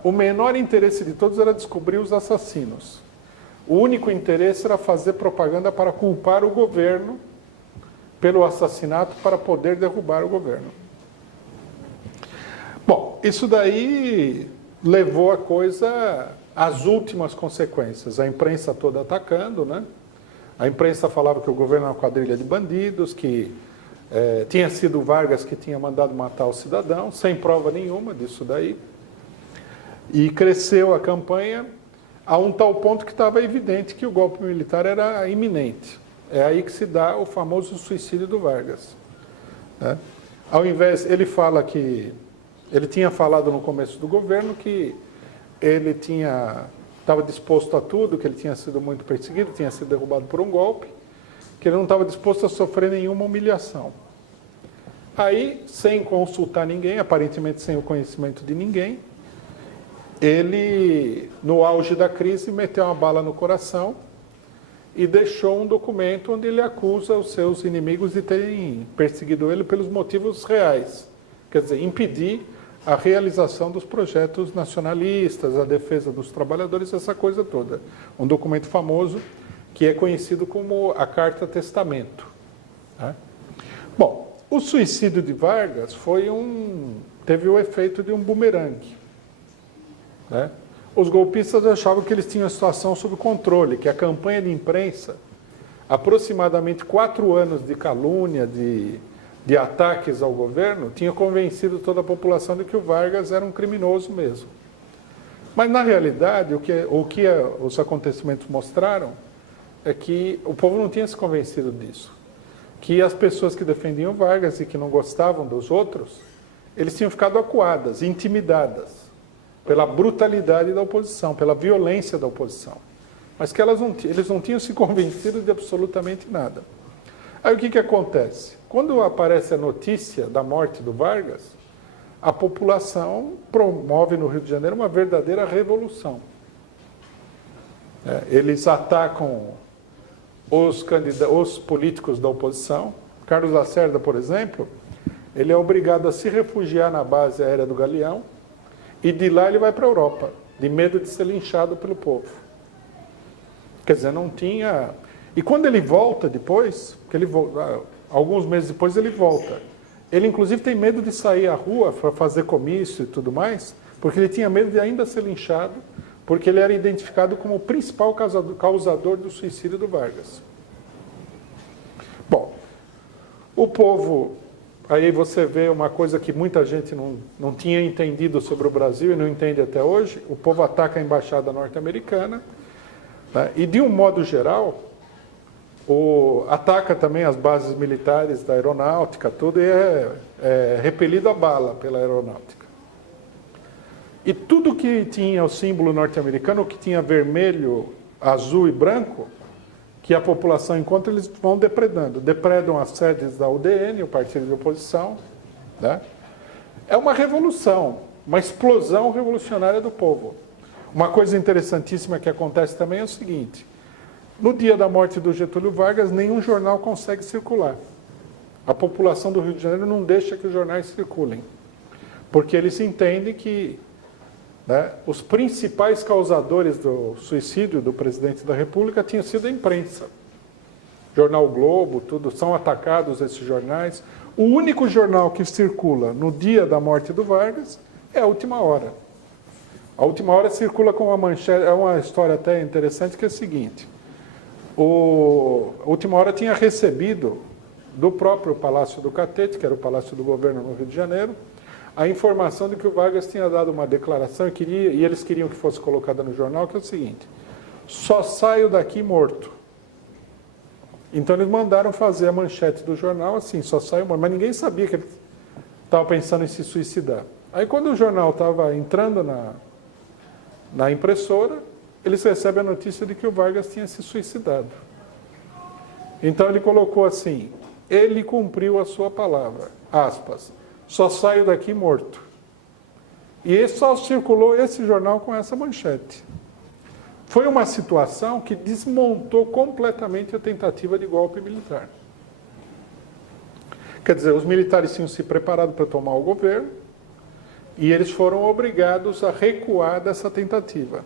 o menor interesse de todos era descobrir os assassinos. O único interesse era fazer propaganda para culpar o governo pelo assassinato para poder derrubar o governo. Bom, isso daí levou a coisa às últimas consequências. A imprensa toda atacando, né? A imprensa falava que o governo era uma quadrilha de bandidos, que tinha sido Vargas que tinha mandado matar o cidadão, sem prova nenhuma disso daí. E cresceu a campanha a um tal ponto que estava evidente que o golpe militar era iminente. É aí que se dá o famoso suicídio do Vargas, né? Ao invés, ele fala que ele tinha falado no começo do governo que ele estava disposto a tudo, que ele tinha sido muito perseguido, tinha sido derrubado por um golpe, que ele não estava disposto a sofrer nenhuma humilhação. Aí, sem consultar ninguém, aparentemente sem o conhecimento de ninguém, ele, no auge da crise, meteu uma bala no coração e deixou um documento onde ele acusa os seus inimigos de terem perseguido ele pelos motivos reais. Quer dizer, impedir a realização dos projetos nacionalistas, a defesa dos trabalhadores, essa coisa toda. Um documento famoso que é conhecido como a Carta Testamento, né? Bom, o suicídio de Vargas teve o efeito de um bumerangue, né? Os golpistas achavam que eles tinham a situação sob controle, que a campanha de imprensa, aproximadamente 4 anos de calúnia, de ataques ao governo, tinha convencido toda a população de que o Vargas era um criminoso mesmo. Mas, na realidade, o que os acontecimentos mostraram é que o povo não tinha se convencido disso. Que as pessoas que defendiam Vargas e que não gostavam dos outros, eles tinham ficado acuadas, intimidadas pela brutalidade da oposição, pela violência da oposição. Mas que eles não tinham se convencido de absolutamente nada. Aí o que acontece? Quando aparece a notícia da morte do Vargas, a população promove no Rio de Janeiro uma verdadeira revolução. Eles atacam os políticos da oposição. Carlos Lacerda, por exemplo, ele é obrigado a se refugiar na base aérea do Galeão, e de lá ele vai para a Europa, de medo de ser linchado pelo povo. Quer dizer, não tinha... E quando ele volta depois, alguns meses depois ele volta, ele inclusive tem medo de sair à rua para fazer comício e tudo mais, porque ele tinha medo de ainda ser linchado, porque ele era identificado como o principal causador do suicídio do Vargas. Bom, o povo... Aí você vê uma coisa que muita gente não tinha entendido sobre o Brasil e não entende até hoje. O povo ataca a embaixada norte-americana, né? E, de um modo geral, ataca também as bases militares da aeronáutica, tudo, e é repelido a bala pela aeronáutica. E tudo que tinha o símbolo norte-americano, que tinha vermelho, azul e branco, que a população encontra, eles vão depredando. Depredam as sedes da UDN, o partido de oposição, né? É uma revolução, uma explosão revolucionária do povo. Uma coisa interessantíssima que acontece também é o seguinte: no dia da morte do Getúlio Vargas, nenhum jornal consegue circular. A população do Rio de Janeiro não deixa que os jornais circulem, porque eles entendem que, né, os principais causadores do suicídio do presidente da República tinham sido a imprensa. Jornal o Globo, tudo, são atacados esses jornais. O único jornal que circula no dia da morte do Vargas é a Última Hora. A Última Hora circula com uma manchete, é uma história até interessante, que é a seguinte. A Última Hora tinha recebido do próprio Palácio do Catete, que era o Palácio do Governo no Rio de Janeiro, a informação de que o Vargas tinha dado uma declaração e eles queriam que fosse colocada no jornal, que é o seguinte: só saio daqui morto. Então eles mandaram fazer a manchete do jornal assim, só saio morto. Mas ninguém sabia que ele estava pensando em se suicidar. Aí quando o jornal estava entrando na impressora, eles recebem a notícia de que o Vargas tinha se suicidado. Então ele colocou assim: ele cumpriu a sua palavra, aspas, só saio daqui morto. E só circulou esse jornal com essa manchete. Foi uma situação que desmontou completamente a tentativa de golpe militar. Quer dizer, os militares tinham se preparado para tomar o governo e eles foram obrigados a recuar dessa tentativa.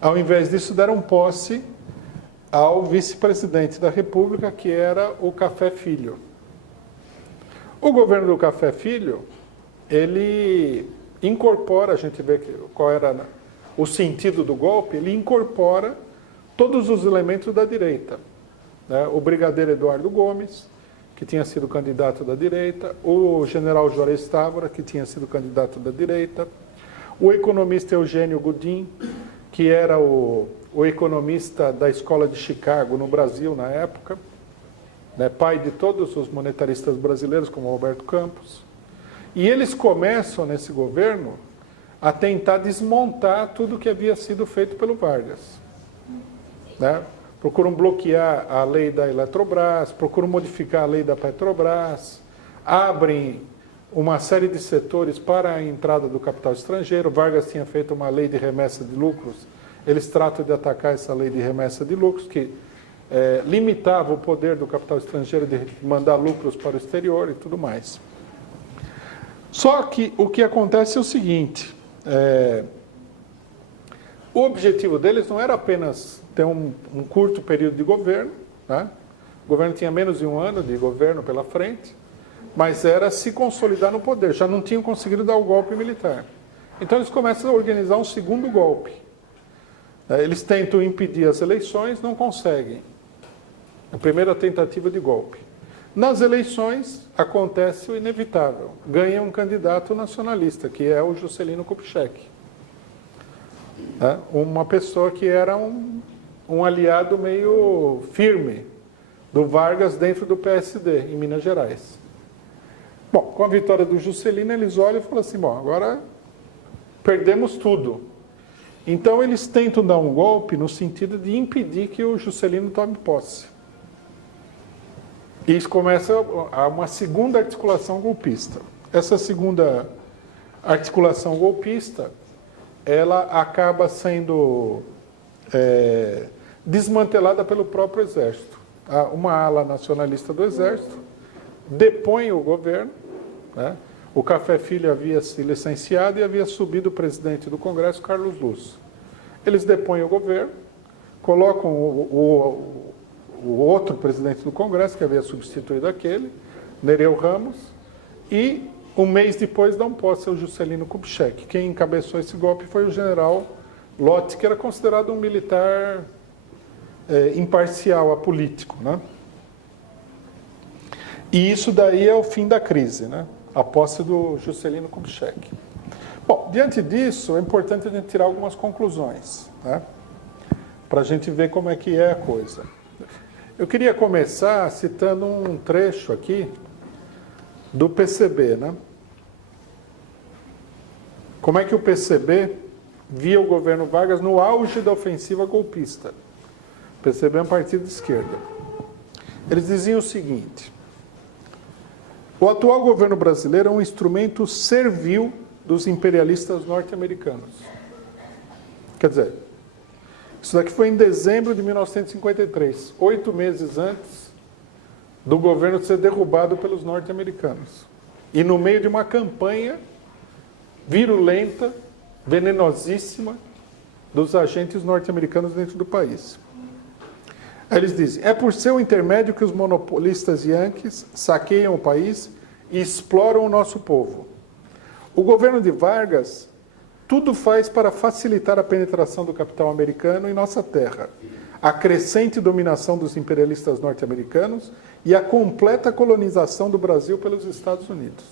Ao invés disso, deram posse ao vice-presidente da República, que era o Café Filho. O governo do Café Filho, ele incorpora, a gente vê qual era o sentido do golpe, ele incorpora todos os elementos da direita. Né? O brigadeiro Eduardo Gomes, que tinha sido candidato da direita, o general Juarez Távora, que tinha sido candidato da direita, o economista Eugênio Goodin, que era o economista da Escola de Chicago no Brasil na época, né, pai de todos os monetaristas brasileiros, como Roberto Campos. E eles começam, nesse governo, a tentar desmontar tudo que havia sido feito pelo Vargas. Né? Procuram bloquear a lei da Eletrobras, procuram modificar a lei da Petrobras, abrem uma série de setores para a entrada do capital estrangeiro. Vargas tinha feito uma lei de remessa de lucros. Eles tratam de atacar essa lei de remessa de lucros, que limitava o poder do capital estrangeiro de mandar lucros para o exterior e tudo mais. Só que o que acontece é o seguinte: o objetivo deles não era apenas ter um curto período de governo, né? O governo tinha menos de um ano de governo pela frente, mas era se consolidar no poder. Já não tinham conseguido dar o golpe militar. Então eles começam a organizar um segundo golpe. Eles tentam impedir as eleições, não conseguem. A primeira tentativa de golpe. Nas eleições, acontece o inevitável. Ganha um candidato nacionalista, que é o Juscelino Kubitschek. Uma pessoa que era um aliado meio firme do Vargas dentro do PSD, em Minas Gerais. Bom, com a vitória do Juscelino, eles olham e falam assim: bom, agora perdemos tudo. Então, eles tentam dar um golpe no sentido de impedir que o Juscelino tome posse. E isso começa uma segunda articulação golpista. Essa segunda articulação golpista, ela acaba sendo desmantelada pelo próprio Exército. Uma ala nacionalista do Exército depõe o governo, né? O Café Filho havia se licenciado e havia subido o presidente do Congresso, Carlos Luz. Eles depõem o governo, colocam o outro presidente do Congresso, que havia substituído aquele, Nereu Ramos, e um mês depois dão posse ao Juscelino Kubitschek. Quem encabeçou esse golpe foi o general Lott, que era considerado um militar imparcial, apolítico, né? E isso daí é o fim da crise, né? A posse do Juscelino Kubitschek. Bom, diante disso, é importante a gente tirar algumas conclusões, né? Para a gente ver como é que é a coisa. Eu queria começar citando um trecho aqui do PCB, né? Como é que o PCB via o governo Vargas no auge da ofensiva golpista? O PCB é um partido de esquerda. Eles diziam o seguinte: o atual governo brasileiro é um instrumento servil dos imperialistas norte-americanos. Quer dizer, isso daqui foi em dezembro de 1953, 8 meses antes do governo ser derrubado pelos norte-americanos. E no meio de uma campanha virulenta, venenosíssima, dos agentes norte-americanos dentro do país. Aí eles dizem: é por seu intermédio que os monopolistas yankees saqueiam o país e exploram o nosso povo. O governo de Vargas tudo faz para facilitar a penetração do capital americano em nossa terra, a crescente dominação dos imperialistas norte-americanos e a completa colonização do Brasil pelos Estados Unidos.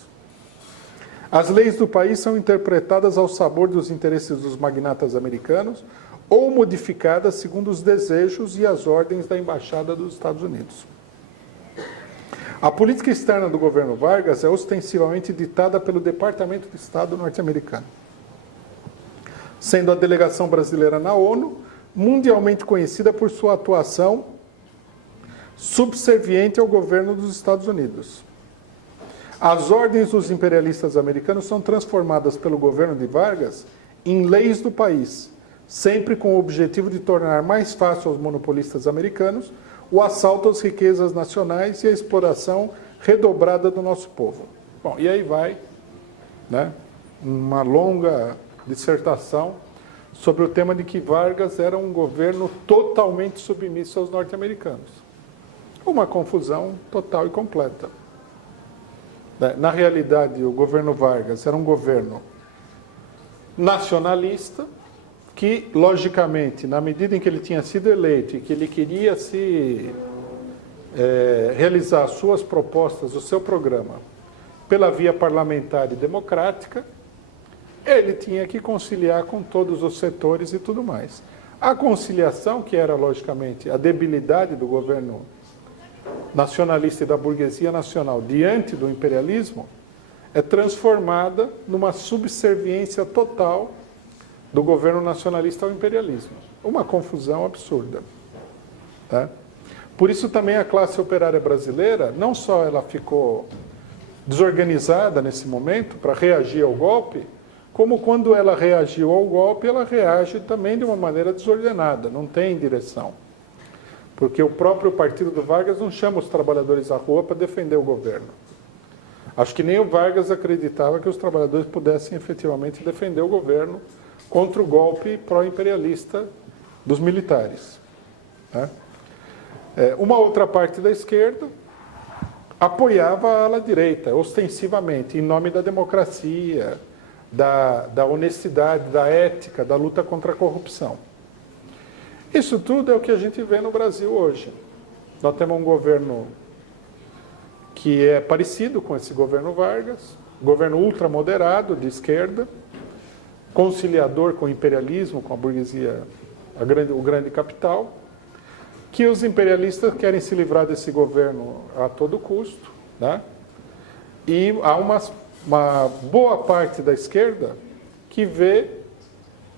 As leis do país são interpretadas ao sabor dos interesses dos magnatas americanos ou modificadas segundo os desejos e as ordens da Embaixada dos Estados Unidos. A política externa do governo Vargas é ostensivamente ditada pelo Departamento de Estado norte-americano, sendo a delegação brasileira na ONU mundialmente conhecida por sua atuação subserviente ao governo dos Estados Unidos. As ordens dos imperialistas americanos são transformadas pelo governo de Vargas em leis do país, sempre com o objetivo de tornar mais fácil aos monopolistas americanos o assalto às riquezas nacionais e a exploração redobrada do nosso povo. Bom, e aí vai, né, uma longa dissertação sobre o tema de que Vargas era um governo totalmente submisso aos norte-americanos. Uma confusão total e completa. Na realidade, o governo Vargas era um governo nacionalista, que, logicamente, na medida em que ele tinha sido eleito e que ele queria realizar as suas propostas, o seu programa, pela via parlamentar e democrática, ele tinha que conciliar com todos os setores e tudo mais. A conciliação, que era, logicamente, a debilidade do governo nacionalista e da burguesia nacional diante do imperialismo, é transformada numa subserviência total do governo nacionalista ao imperialismo. Uma confusão absurda. Tá? Por isso também a classe operária brasileira, não só ela ficou desorganizada nesse momento para reagir ao golpe, como quando ela reagiu ao golpe, ela reage também de uma maneira desordenada, não tem direção. Porque o próprio partido do Vargas não chama os trabalhadores à rua para defender o governo. Acho que nem o Vargas acreditava que os trabalhadores pudessem efetivamente defender o governo contra o golpe pró-imperialista dos militares. Né? Uma outra parte da esquerda apoiava a ala direita, ostensivamente, em nome da democracia, da honestidade, da ética, da luta contra a corrupção. Isso tudo é o que a gente vê no Brasil hoje. Nós temos um governo que é parecido com esse governo Vargas, governo ultramoderado, de esquerda, conciliador com o imperialismo, com a burguesia, o grande capital, que os imperialistas querem se livrar desse governo a todo custo, né? E há uma boa parte da esquerda que vê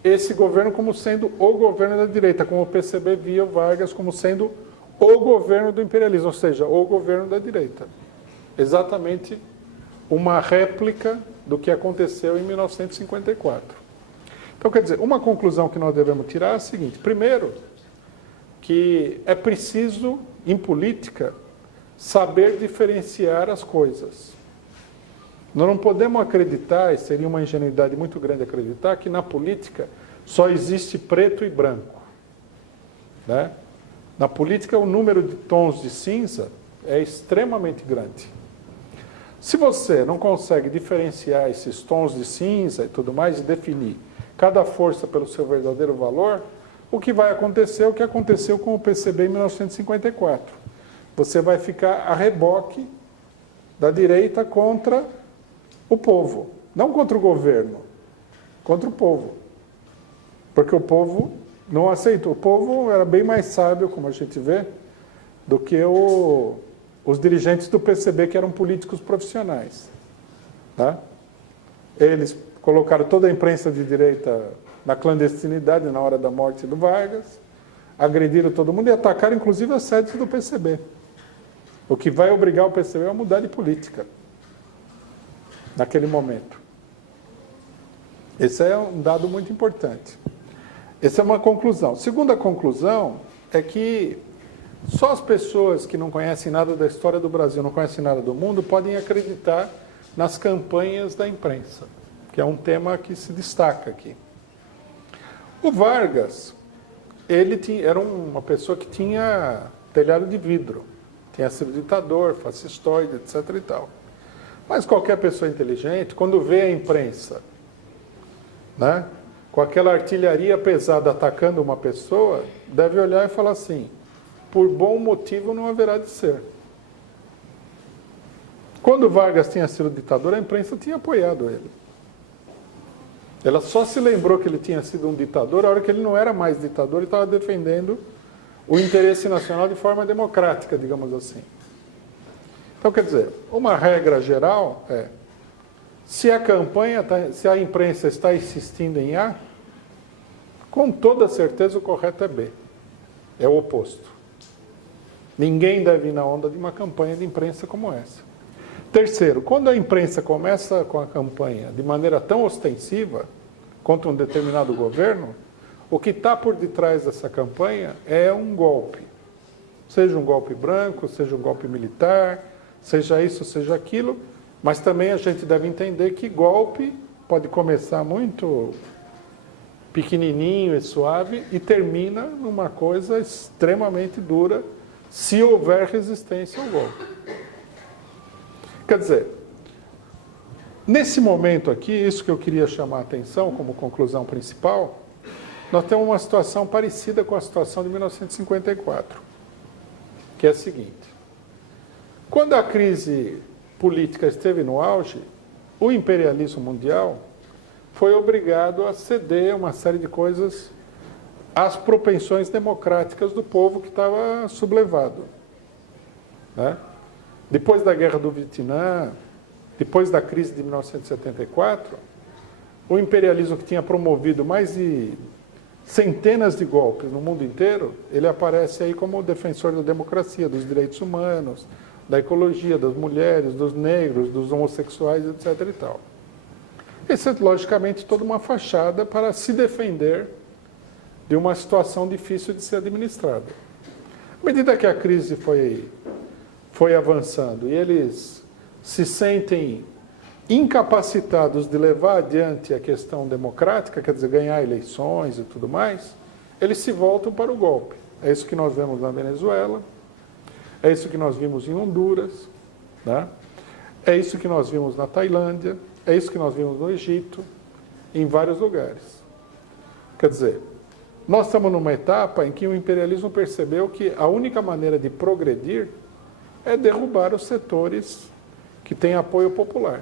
esse governo como sendo o governo da direita, como o PCB via o Vargas como sendo o governo do imperialismo, ou seja, o governo da direita. Exatamente uma réplica do que aconteceu em 1954. Então, quer dizer, uma conclusão que nós devemos tirar é a seguinte: primeiro, que é preciso, em política, saber diferenciar as coisas. Nós não podemos acreditar, e seria uma ingenuidade muito grande acreditar, que na política só existe preto e branco. Né? Na política, o número de tons de cinza é extremamente grande. Se você não consegue diferenciar esses tons de cinza e tudo mais, e definir cada força pelo seu verdadeiro valor, o que vai acontecer é o que aconteceu com o PCB em 1954. Você vai ficar a reboque da direita contra o povo. Não contra o governo, contra o povo. Porque o povo não aceitou. O povo era bem mais sábio, como a gente vê, do que os dirigentes do PCB, que eram políticos profissionais. Tá? Eles colocaram toda a imprensa de direita na clandestinidade na hora da morte do Vargas, agrediram todo mundo e atacaram inclusive as sedes do PCB. O que vai obrigar o PCB a mudar de política naquele momento. Esse é um dado muito importante. Essa é uma conclusão. Segunda conclusão é que só as pessoas que não conhecem nada da história do Brasil, não conhecem nada do mundo, podem acreditar nas campanhas da imprensa, que é um tema que se destaca aqui. O Vargas, era uma pessoa que tinha telhado de vidro, tinha sido ditador, fascistoide, etc. e tal. Mas qualquer pessoa inteligente, quando vê a imprensa né, com aquela artilharia pesada atacando uma pessoa, deve olhar e falar assim, por bom motivo não haverá de ser. Quando Vargas tinha sido ditador, a imprensa tinha apoiado ele. Ela só se lembrou que ele tinha sido um ditador a hora que ele não era mais ditador e estava defendendo o interesse nacional de forma democrática, digamos assim. Então, quer dizer, uma regra geral é, se se a imprensa está insistindo em A, com toda certeza o correto é B. É o oposto. Ninguém deve ir na onda de uma campanha de imprensa como essa. Terceiro, quando a imprensa começa com a campanha de maneira tão ostensiva contra um determinado governo, o que está por detrás dessa campanha é um golpe. Seja um golpe branco, seja um golpe militar, seja isso, seja aquilo, mas também a gente deve entender que golpe pode começar muito pequenininho e suave e termina numa coisa extremamente dura se houver resistência ao golpe. Quer dizer, nesse momento aqui, isso que eu queria chamar a atenção como conclusão principal, nós temos uma situação parecida com a situação de 1954, que é a seguinte. Quando a crise política esteve no auge, o imperialismo mundial foi obrigado a ceder uma série de coisas às propensões democráticas do povo que estava sublevado, né? Depois da Guerra do Vietnã, depois da crise de 1974, o imperialismo que tinha promovido mais de centenas de golpes no mundo inteiro, ele aparece aí como defensor da democracia, dos direitos humanos, da ecologia, das mulheres, dos negros, dos homossexuais, etc. e tal. Isso é, logicamente, toda uma fachada para se defender de uma situação difícil de ser administrada. À medida que a crise foi avançando e eles se sentem incapacitados de levar adiante a questão democrática, quer dizer, ganhar eleições e tudo mais, eles se voltam para o golpe. É isso que nós vemos na Venezuela, é isso que nós vimos em Honduras, né? É isso que nós vimos na Tailândia, é isso que nós vimos no Egito, em vários lugares. Quer dizer, nós estamos numa etapa em que o imperialismo percebeu que a única maneira de progredir é derrubar os setores que têm apoio popular.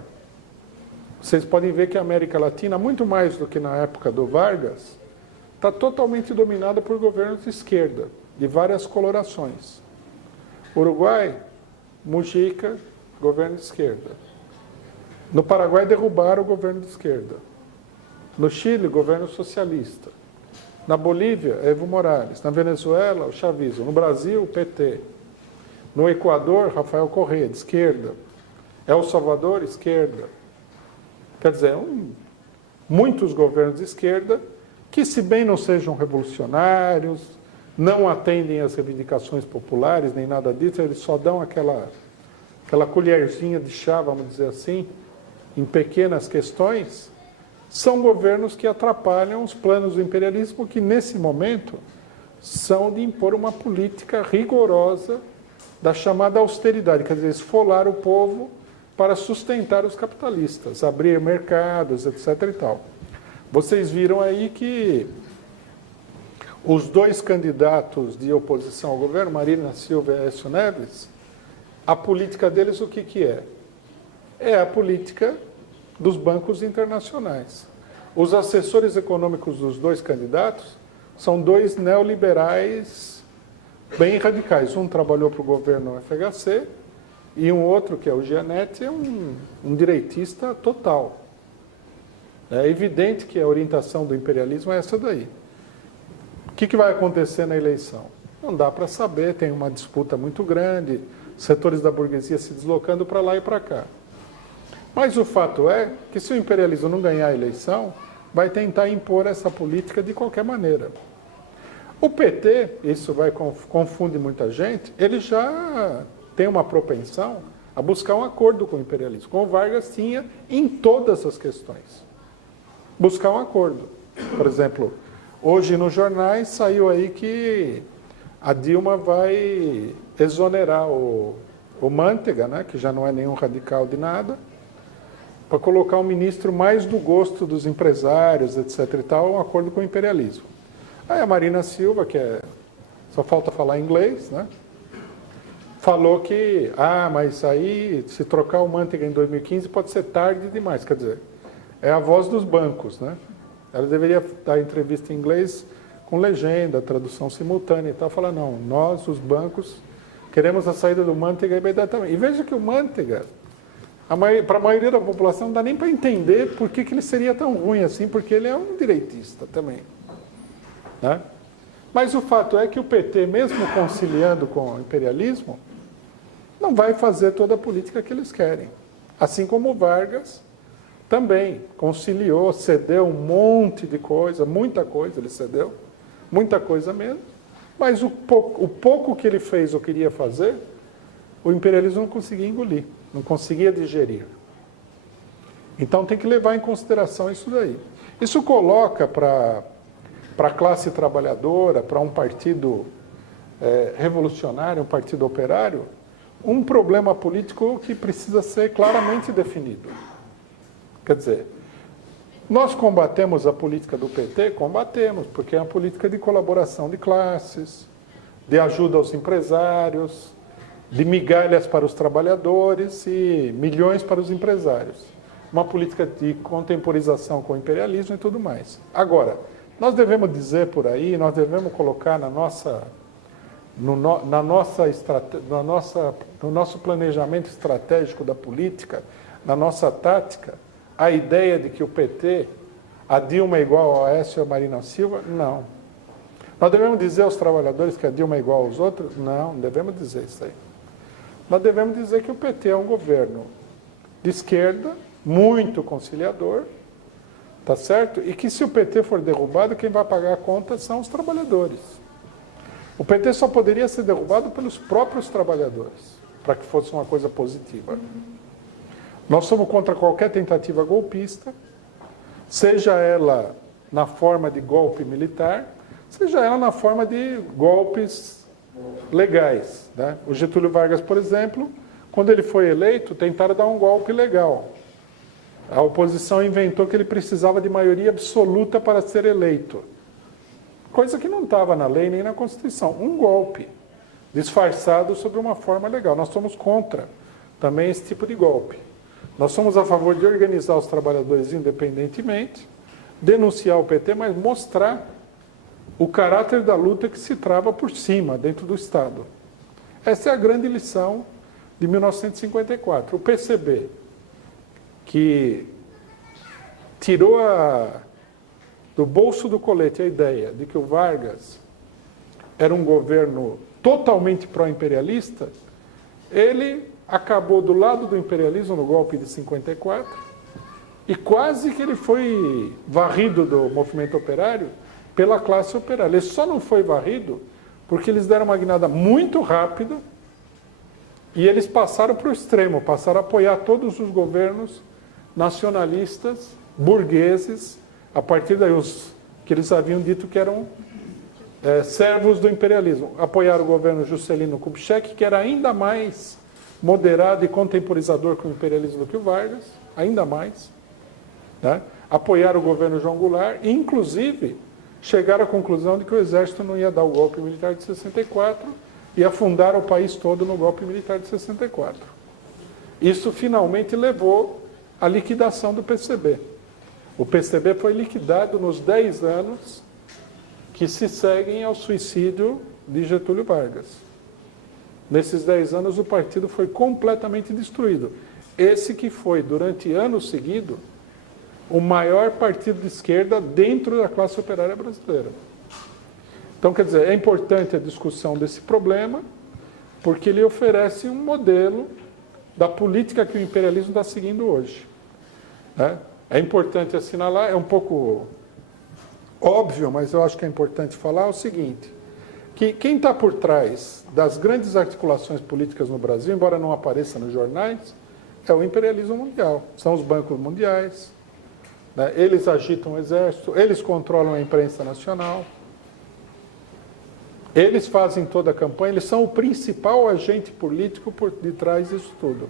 Vocês podem ver que a América Latina, muito mais do que na época do Vargas, está totalmente dominada por governos de esquerda, de várias colorações. Uruguai, Mujica, governo de esquerda. No Paraguai derrubaram o governo de esquerda. No Chile, governo socialista. Na Bolívia, Evo Morales. Na Venezuela, o chavismo. No Brasil, o PT. No Equador, Rafael Correa, de esquerda. El Salvador, esquerda. Quer dizer, muitos governos de esquerda que, se bem não sejam revolucionários, não atendem às reivindicações populares, nem nada disso, eles só dão aquela colherzinha de chá, vamos dizer assim, em pequenas questões, são governos que atrapalham os planos do imperialismo, que nesse momento são de impor uma política rigorosa da chamada austeridade, quer dizer, esfolar o povo para sustentar os capitalistas, abrir mercados, etc. e tal. Vocês viram aí que os dois candidatos de oposição ao governo, Marina Silva e Aécio Neves, a política deles o que é? É a política dos bancos internacionais. Os assessores econômicos dos dois candidatos são dois neoliberais bem radicais. Um trabalhou para o governo FHC e um outro, que é o Gianetti, é um direitista total. É evidente que a orientação do imperialismo é essa daí. O que vai acontecer na eleição? Não dá para saber, tem uma disputa muito grande, setores da burguesia se deslocando para lá e para cá. Mas o fato é que, se o imperialismo não ganhar a eleição, vai tentar impor essa política de qualquer maneira. O PT, isso confunde muita gente, ele já tem uma propensão a buscar um acordo com o imperialismo, como Vargas tinha em todas as questões. Buscar um acordo. Por exemplo, hoje nos jornais saiu aí que a Dilma vai exonerar o Manteiga, né, que já não é nenhum radical de nada, para colocar um ministro mais do gosto dos empresários, etc. e tal, um acordo com o imperialismo. Aí a Marina Silva, só falta falar inglês, né? Falou que, mas aí, se trocar o Manteiga em 2015, pode ser tarde demais. Quer dizer, é a voz dos bancos, né? Ela deveria dar entrevista em inglês com legenda, tradução simultânea e tal. Falar, não, nós, os bancos, queremos a saída do Manteiga imediatamente. E veja que o Manteiga, para a maioria da população, não dá nem para entender por que ele seria tão ruim assim, porque ele é um direitista também, né? Mas o fato é que o PT, mesmo conciliando com o imperialismo, não vai fazer toda a política que eles querem. Assim como o Vargas também conciliou, cedeu um monte de coisa, muita coisa ele cedeu, muita coisa mesmo, mas o pouco que ele fez ou queria fazer, o imperialismo não conseguia engolir, não conseguia digerir. Então tem que levar em consideração isso daí. Isso coloca para a classe trabalhadora, para um partido revolucionário, um partido operário, um problema político que precisa ser claramente definido. Quer dizer, nós combatemos a política do PT? Combatemos, porque é uma política de colaboração de classes, de ajuda aos empresários, de migalhas para os trabalhadores e milhões para os empresários. Uma política de contemporização com o imperialismo e tudo mais. Agora, nós devemos dizer por aí, nós devemos colocar no nosso planejamento estratégico da política, na nossa tática, a ideia de que o PT, a Dilma é igual ao Aécio e a Marina Silva? Não. Nós devemos dizer aos trabalhadores que a Dilma é igual aos outros? Não, não devemos dizer isso aí. Nós devemos dizer que o PT é um governo de esquerda, muito conciliador, tá certo? E que se o PT for derrubado, quem vai pagar a conta são os trabalhadores. O PT só poderia ser derrubado pelos próprios trabalhadores, para que fosse uma coisa positiva. Nós somos contra qualquer tentativa golpista, seja ela na forma de golpe militar, seja ela na forma de golpes legais, né? O Getúlio Vargas, por exemplo, quando ele foi eleito, tentaram dar um golpe legal. A oposição inventou que ele precisava de maioria absoluta para ser eleito. Coisa que não estava na lei nem na Constituição. Um golpe disfarçado sobre uma forma legal. Nós somos contra também esse tipo de golpe. Nós somos a favor de organizar os trabalhadores independentemente, denunciar o PT, mas mostrar o caráter da luta que se trava por cima, dentro do Estado. Essa é a grande lição de 1954. O PCB, que tirou do bolso do colete a ideia de que o Vargas era um governo totalmente pró-imperialista, ele acabou do lado do imperialismo no golpe de 54 e quase que ele foi varrido do movimento operário pela classe operária. Ele só não foi varrido porque eles deram uma guinada muito rápida e eles passaram para o extremo, passaram a apoiar todos os governos nacionalistas, burgueses, a partir daí os que eles haviam dito que eram servos do imperialismo. Apoiaram o governo Juscelino Kubitschek, que era ainda mais moderado e contemporizador com o imperialismo do que o Vargas, ainda mais, né? Apoiaram o governo João Goulart e, inclusive, chegaram à conclusão de que o Exército não ia dar o golpe militar de 64 e afundaram o país todo no golpe militar de 64. Isso finalmente levou à liquidação do PCB. O PCB foi liquidado nos 10 anos que se seguem ao suicídio de Getúlio Vargas. Nesses 10 anos, o partido foi completamente destruído. Esse que foi, durante anos seguidos, o maior partido de esquerda dentro da classe operária brasileira. Então, quer dizer, é importante a discussão desse problema, porque ele oferece um modelo da política que o imperialismo está seguindo hoje, né? É importante assinalar, é um pouco óbvio, mas eu acho que é importante falar o seguinte, que quem está por trás das grandes articulações políticas no Brasil, embora não apareça nos jornais, é o imperialismo mundial. São os bancos mundiais, né? Eles agitam o exército, eles controlam a imprensa nacional, eles fazem toda a campanha, eles são o principal agente político por detrás disso tudo.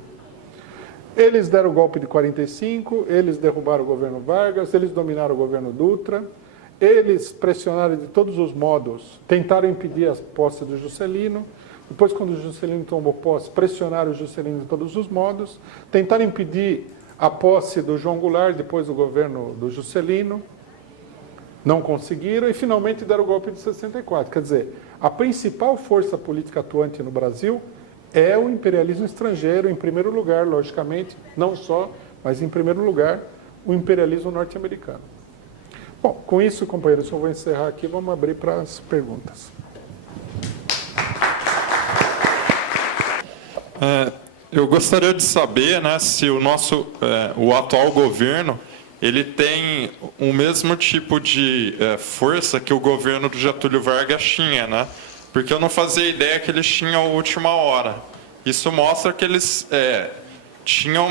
Eles deram o golpe de 45, eles derrubaram o governo Vargas, eles dominaram o governo Dutra, eles pressionaram de todos os modos, tentaram impedir a posse do Juscelino. Depois, quando o Juscelino tomou posse, pressionaram o Juscelino de todos os modos, tentaram impedir a posse do João Goulart, depois do governo do Juscelino, não conseguiram e finalmente deram o golpe de 64. Quer dizer, a principal força política atuante no Brasil é o imperialismo estrangeiro, em primeiro lugar, logicamente, não só, mas em primeiro lugar, o imperialismo norte-americano. Bom, com isso, companheiros, eu vou encerrar aqui, vamos abrir para as perguntas. Eu gostaria de saber, né, se o atual governo ele tem o mesmo tipo de força que o governo do Getúlio Vargas tinha, né? Porque eu não fazia ideia que eles tinham a última hora. Isso mostra que eles tinham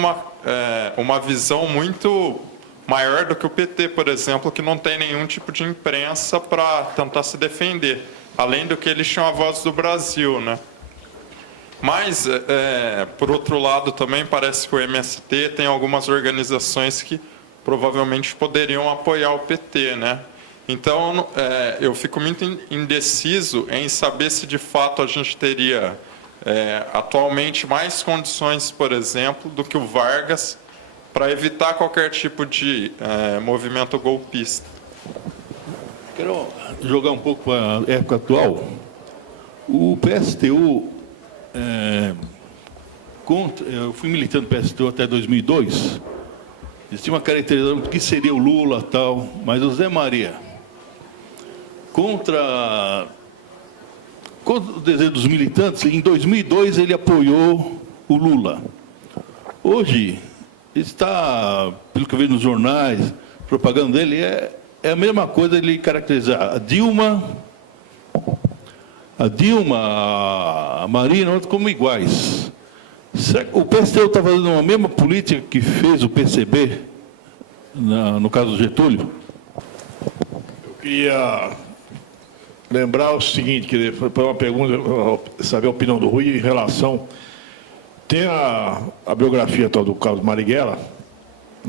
uma visão muito maior do que o PT, por exemplo, que não tem nenhum tipo de imprensa para tentar se defender. Além do que eles tinham a Voz do Brasil, né? Mas, por outro lado, também parece que o MST tem algumas organizações que provavelmente poderiam apoiar o PT, né? Então, eu fico muito indeciso em saber se, de fato, a gente teria atualmente mais condições, por exemplo, do que o Vargas para evitar qualquer tipo de movimento golpista. Quero jogar um pouco para a época atual. O PSTU, eu fui militante do PSTU até 2002, existia uma caracterização do que seria o Lula e tal, mas o Zé Maria, contra o desejo dos militantes, em 2002 ele apoiou o Lula. Hoje, está, pelo que eu vejo nos jornais, propaganda dele, é a mesma coisa ele caracterizar a Dilma, a Marina, como iguais. Será que o PSTU está fazendo a mesma política que fez o PCB, no caso do Getúlio? Eu queria lembrar o seguinte, que foi uma pergunta, saber a opinião do Rui em relação... Tem a biografia tal do Carlos Marighella,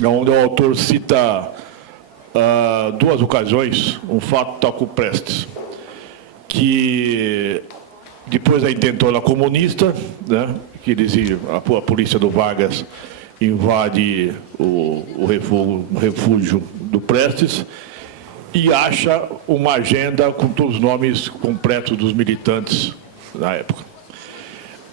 onde o autor cita duas ocasiões, um fato tal com o Prestes, que depois da intentona comunista, né, que dizia a polícia do Vargas invade o refúgio do Prestes e acha uma agenda com todos os nomes completos dos militantes na época.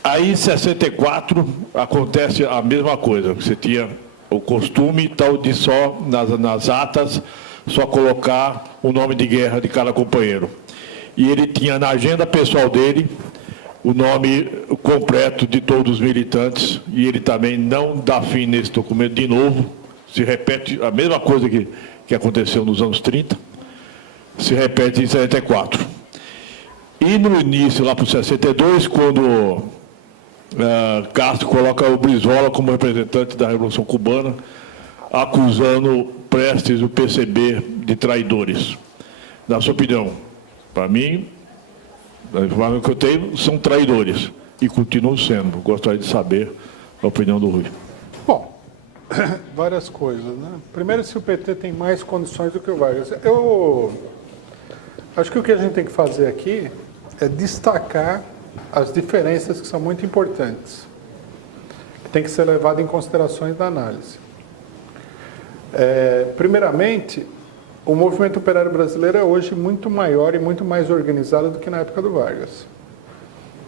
Aí, em 64, acontece a mesma coisa. Você tinha o costume tal de só, nas atas, só colocar o nome de guerra de cada companheiro. E ele tinha na agenda pessoal dele o nome completo de todos os militantes, e ele também não dá fim nesse documento de novo. Se repete a mesma coisa que aconteceu nos anos 30, se repete em 74. E no início, lá para o 62, quando... Castro coloca o Brizola como representante da Revolução Cubana, acusando Prestes e o PCB de traidores. Na sua opinião, para mim, a informação que eu tenho, são traidores e continuam sendo. Gostaria de saber a opinião do Rui. Bom, várias coisas, né? Primeiro, se o PT tem mais condições do que o Vargas. Eu acho que o que a gente tem que fazer aqui é destacar as diferenças que são muito importantes, que tem que ser levado em considerações na análise. Primeiramente, o movimento operário brasileiro é hoje muito maior e muito mais organizado do que na época do Vargas.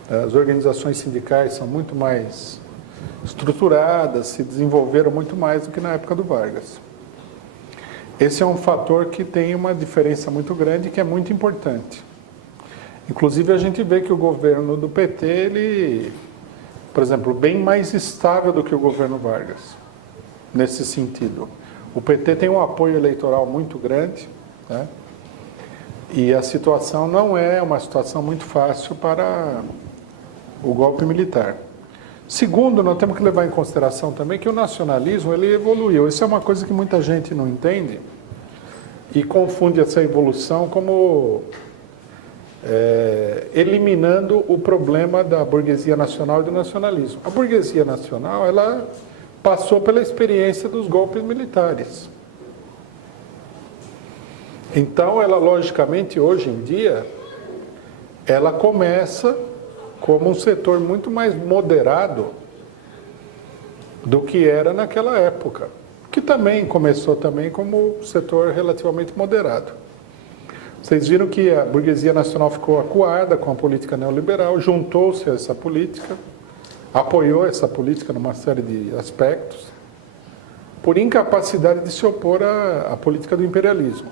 As organizações sindicais são muito mais estruturadas, se desenvolveram muito mais do que na época do Vargas. Esse é um fator que tem uma diferença muito grande, que é muito importante. Inclusive, a gente vê que o governo do PT, ele, por exemplo, bem mais estável do que o governo Vargas, nesse sentido. O PT tem um apoio eleitoral muito grande, né? E a situação não é uma situação muito fácil para o golpe militar. Segundo, nós temos que levar em consideração também que o nacionalismo ele evoluiu. Isso é uma coisa que muita gente não entende e confunde essa evolução como... eliminando o problema da burguesia nacional e do nacionalismo. A burguesia nacional, ela passou pela experiência dos golpes militares. Então, ela, logicamente, hoje em dia, ela começa como um setor muito mais moderado do que era naquela época, que também começou também como um setor relativamente moderado. Vocês viram que a burguesia nacional ficou acuada com a política neoliberal, juntou-se a essa política, apoiou essa política numa série de aspectos, por incapacidade de se opor à política do imperialismo.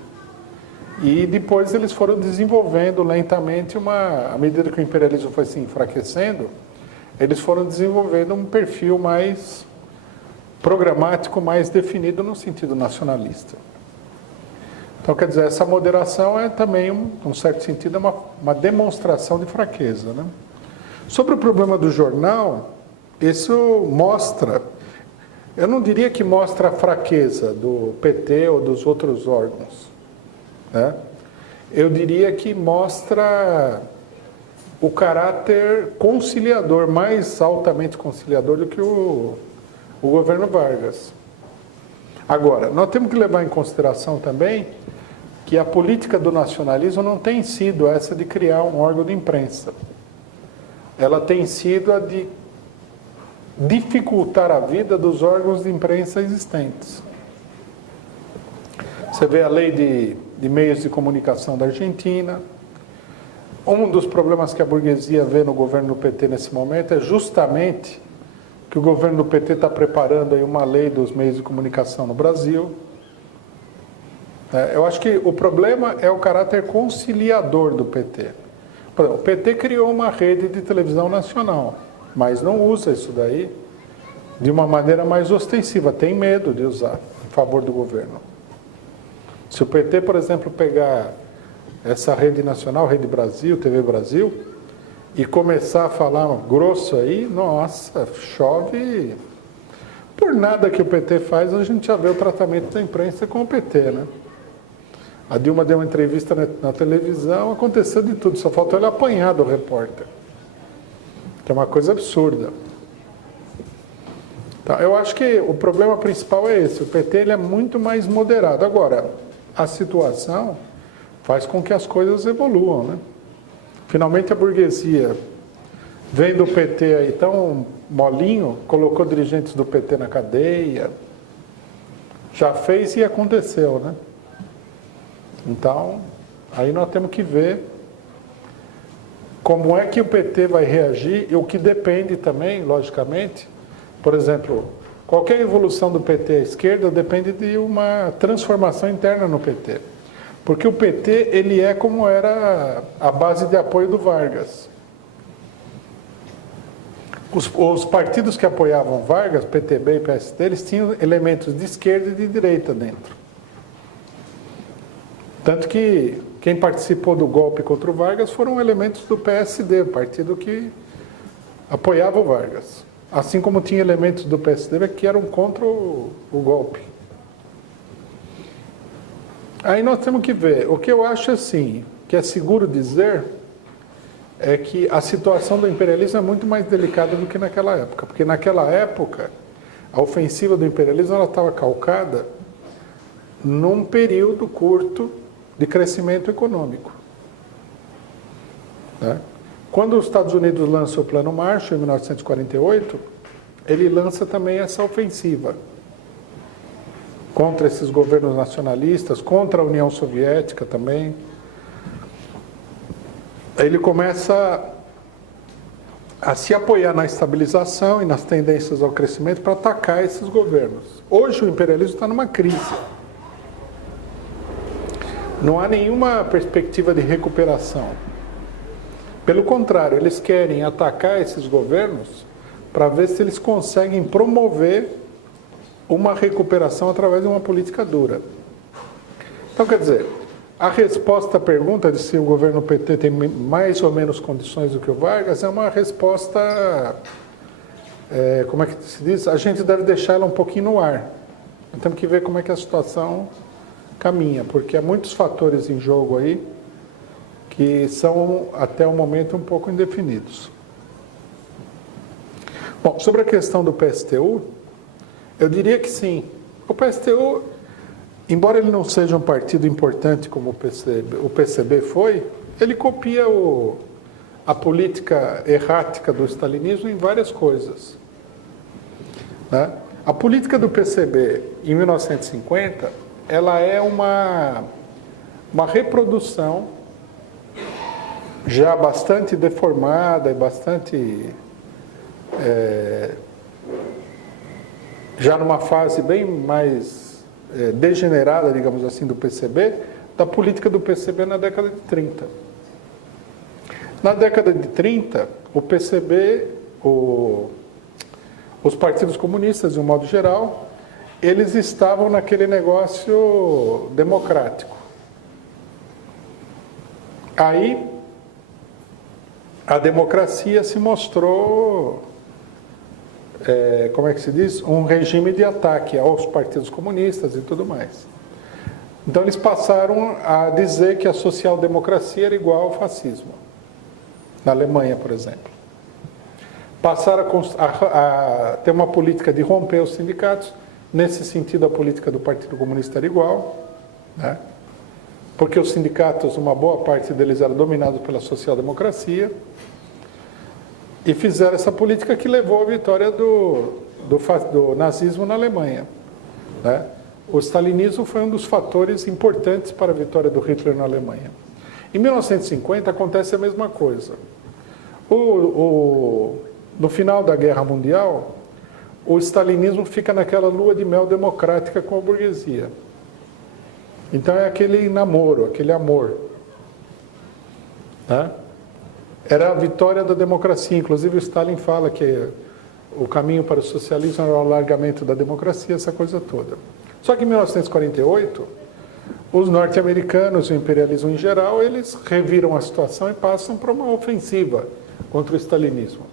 E depois eles foram desenvolvendo lentamente à medida que o imperialismo foi se enfraquecendo, eles foram desenvolvendo um perfil mais programático, mais definido no sentido nacionalista. Então, quer dizer, essa moderação é também, num certo sentido, uma demonstração de fraqueza, né? Sobre o problema do jornal, isso mostra, eu não diria que mostra a fraqueza do PT ou dos outros órgãos, né? Eu diria que mostra o caráter conciliador, mais altamente conciliador do que o governo Vargas. Agora, nós temos que levar em consideração também que a política do nacionalismo não tem sido essa de criar um órgão de imprensa. Ela tem sido a de dificultar a vida dos órgãos de imprensa existentes. Você vê a lei de meios de comunicação da Argentina. Um dos problemas que a burguesia vê no governo do PT nesse momento é justamente que o governo do PT está preparando aí uma lei dos meios de comunicação no Brasil. Eu acho que o problema é o caráter conciliador do PT. O PT criou uma rede de televisão nacional, mas não usa isso daí de uma maneira mais ostensiva, tem medo de usar em favor do governo. Se o PT, por exemplo, pegar essa rede nacional, Rede Brasil, TV Brasil, e começar a falar grosso aí, nossa, chove. Por nada que o PT faz, a gente já vê o tratamento da imprensa com o PT, né? A Dilma deu uma entrevista na televisão, aconteceu de tudo, só faltou ele apanhar do repórter. Que é uma coisa absurda. Então, eu acho que o problema principal é esse, o PT ele é muito mais moderado. Agora, a situação faz com que as coisas evoluam, né? Finalmente a burguesia, vendo o PT aí tão molinho, colocou dirigentes do PT na cadeia, já fez e aconteceu, né? Então, aí nós temos que ver como é que o PT vai reagir e o que depende também, logicamente, por exemplo, qualquer evolução do PT à esquerda depende de uma transformação interna no PT. Porque o PT, ele é como era a base de apoio do Vargas. Os partidos que apoiavam Vargas, PTB e PSD, eles tinham elementos de esquerda e de direita dentro. Tanto que quem participou do golpe contra o Vargas foram elementos do PSD, o partido que apoiava o Vargas. Assim como tinha elementos do PSD que eram contra o golpe. Aí nós temos que ver. O que eu acho assim, que é seguro dizer, é que a situação do imperialismo é muito mais delicada do que naquela época. Porque naquela época, a ofensiva do imperialismo ela estava calcada num período curto de crescimento econômico. Né? Quando os Estados Unidos lança o Plano Marshall, em 1948, ele lança também essa ofensiva contra esses governos nacionalistas, contra a União Soviética também. Ele começa a se apoiar na estabilização e nas tendências ao crescimento para atacar esses governos. Hoje o imperialismo está numa crise. Não há nenhuma perspectiva de recuperação. Pelo contrário, eles querem atacar esses governos para ver se eles conseguem promover uma recuperação através de uma política dura. Então, quer dizer, a resposta à pergunta de se o governo PT tem mais ou menos condições do que o Vargas é uma resposta, como é que se diz? A gente deve deixar ela um pouquinho no ar. Nós temos que ver como é que a situação caminha, porque há muitos fatores em jogo aí que são, até o momento, um pouco indefinidos. Bom, sobre a questão do PSTU, Eu diria que sim. O PSTU, embora ele não seja um partido importante como o PCB foi, ele copia a política errática do stalinismo em várias coisas. Né? A política do PCB em 1950, ela é uma reprodução já bastante deformada e bastante já numa fase bem mais degenerada, digamos assim, do PCB, da política do PCB na década de 30. Na década de 30, o PCB, os partidos comunistas, de um modo geral, eles estavam naquele negócio democrático. Aí, a democracia se mostrou, como é que se diz? Um regime de ataque aos partidos comunistas e tudo mais. Então, eles passaram a dizer que a social-democracia era igual ao fascismo. Na Alemanha, por exemplo. Passaram a ter uma política de romper os sindicatos. Nesse sentido, a política do Partido Comunista era igual, né? Porque os sindicatos, uma boa parte deles era dominado pela social-democracia, e fizeram essa política que levou à vitória do nazismo na Alemanha, né? O stalinismo foi um dos fatores importantes para a vitória do Hitler na Alemanha. Em 1950 acontece a mesma coisa. No final da Guerra Mundial, o stalinismo fica naquela lua de mel democrática com a burguesia. Então é aquele namoro, aquele amor. Né? Era a vitória da democracia. Inclusive o Stalin fala que o caminho para o socialismo era o alargamento da democracia, essa coisa toda. Só que em 1948, os norte-americanos e o imperialismo em geral, eles reviram a situação e passam para uma ofensiva contra o stalinismo.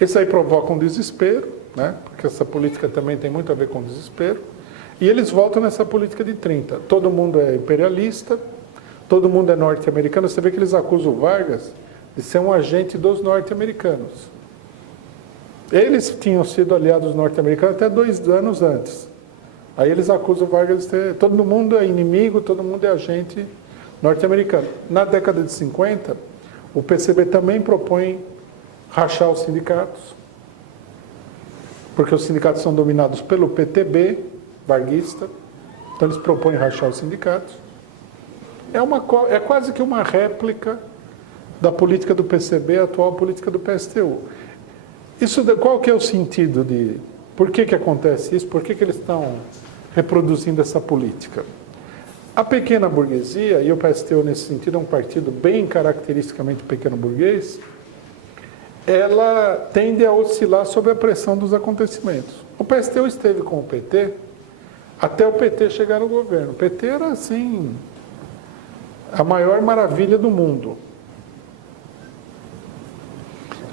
Isso aí provoca um desespero, né? Porque essa política também tem muito a ver com desespero, e eles voltam nessa política de 30. Todo mundo é imperialista, todo mundo é norte-americano. Você vê que eles acusam o Vargas de ser um agente dos norte-americanos. Eles tinham sido aliados norte-americanos até 2 anos antes. Aí eles acusam o Vargas de ter... Todo mundo é inimigo, todo mundo é agente norte-americano. Na década de 50, o PCB também propõe rachar os sindicatos, porque os sindicatos são dominados pelo PTB, varguista, então eles propõem rachar os sindicatos. É quase que uma réplica da política do PCB, a atual política do PSTU. Qual que é o sentido de... Por que acontece isso? Por que eles estão reproduzindo essa política? A pequena burguesia, e o PSTU nesse sentido é um partido bem caracteristicamente pequeno burguês, ela tende a oscilar sob a pressão dos acontecimentos. O PSTU esteve com o PT até o PT chegar no governo. O PT era, assim, a maior maravilha do mundo.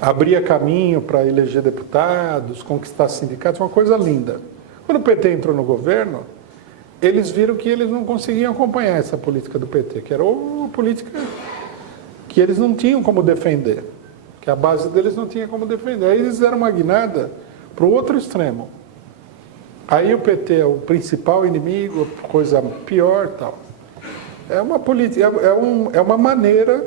Abria caminho para eleger deputados, conquistar sindicatos, uma coisa linda. Quando o PT entrou no governo, eles viram que eles não conseguiam acompanhar essa política do PT, que era uma política que eles não tinham como defender, que a base deles não tinha como defender. Aí eles deram uma guinada para o outro extremo. Aí o PT é o principal inimigo, coisa pior, tal. É uma política, é uma maneira,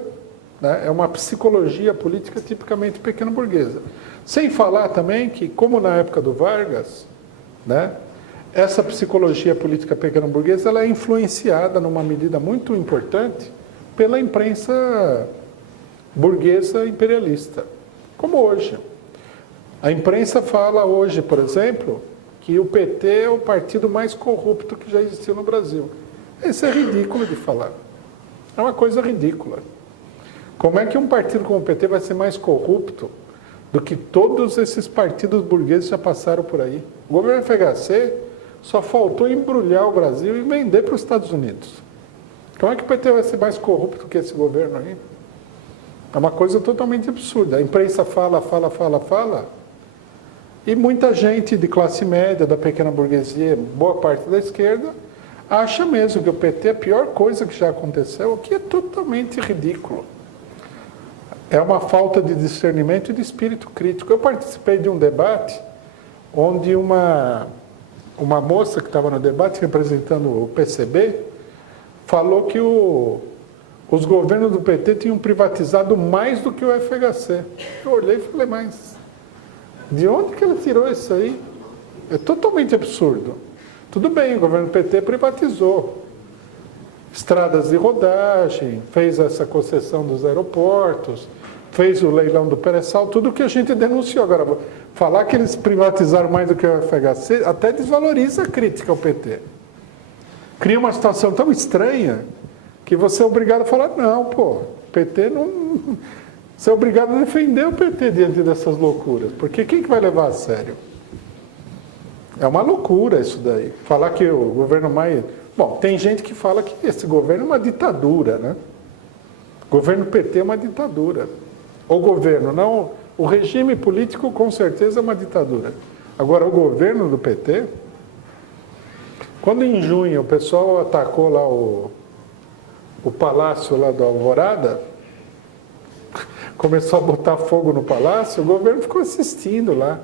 né, é uma psicologia política tipicamente pequeno-burguesa. Sem falar também que, como na época do Vargas, né, essa psicologia política pequeno-burguesa ela é influenciada, numa medida muito importante, pela imprensa burguesa imperialista, como hoje. A imprensa fala hoje, por exemplo, que o PT é o partido mais corrupto que já existiu no Brasil. Isso é ridículo de falar. É uma coisa ridícula. Como é que um partido como o PT vai ser mais corrupto do que todos esses partidos burgueses já passaram por aí? O governo FHC só faltou embrulhar o Brasil e vender para os Estados Unidos. Como é que o PT vai ser mais corrupto que esse governo aí? É uma coisa totalmente absurda. A imprensa fala, e muita gente de classe média, da pequena burguesia, boa parte da esquerda, acha mesmo que o PT é a pior coisa que já aconteceu, o que é totalmente ridículo. É uma falta de discernimento e de espírito crítico. Eu participei de um debate onde uma moça que estava no debate representando o PCB falou que os governos do PT tinham privatizado mais do que o FHC. Eu olhei e falei, mas de onde que ela tirou isso aí? É totalmente absurdo. Tudo bem, o governo PT privatizou estradas de rodagem, fez essa concessão dos aeroportos, fez o leilão do pré-sal, tudo que a gente denunciou. Agora, falar que eles privatizaram mais do que o FHC até desvaloriza a crítica ao PT. Cria uma situação tão estranha que você é obrigado a falar, não, pô, PT não... Você é obrigado a defender o PT diante dessas loucuras, porque quem que vai levar a sério? É uma loucura isso daí. Falar que o governo mais... Bom, tem gente que fala que esse governo é uma ditadura, né? O governo PT é uma ditadura. O governo, não... O regime político, com certeza, é uma ditadura. Agora, o governo do PT... Quando em junho o pessoal atacou lá o palácio lá da Alvorada, começou a botar fogo no palácio, o governo ficou assistindo lá.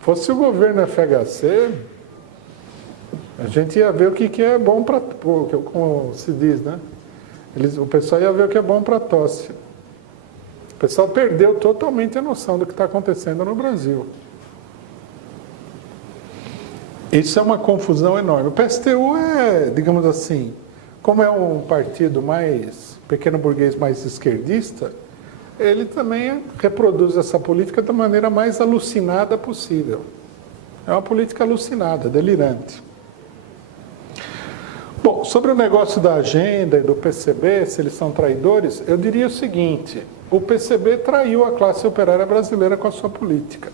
Fosse o governo FHC, a gente ia ver o que é bom para... Como se diz, né? O pessoal ia ver o que é bom para tosse. O pessoal perdeu totalmente a noção do que está acontecendo no Brasil. Isso é uma confusão enorme. O PSTU é, digamos assim, como é um partido mais pequeno burguês, mais esquerdista, ele também reproduz essa política da maneira mais alucinada possível. É uma política alucinada, delirante. Bom, sobre o negócio da agenda e do PCB, se eles são traidores, eu diria o seguinte: o PCB traiu a classe operária brasileira com a sua política.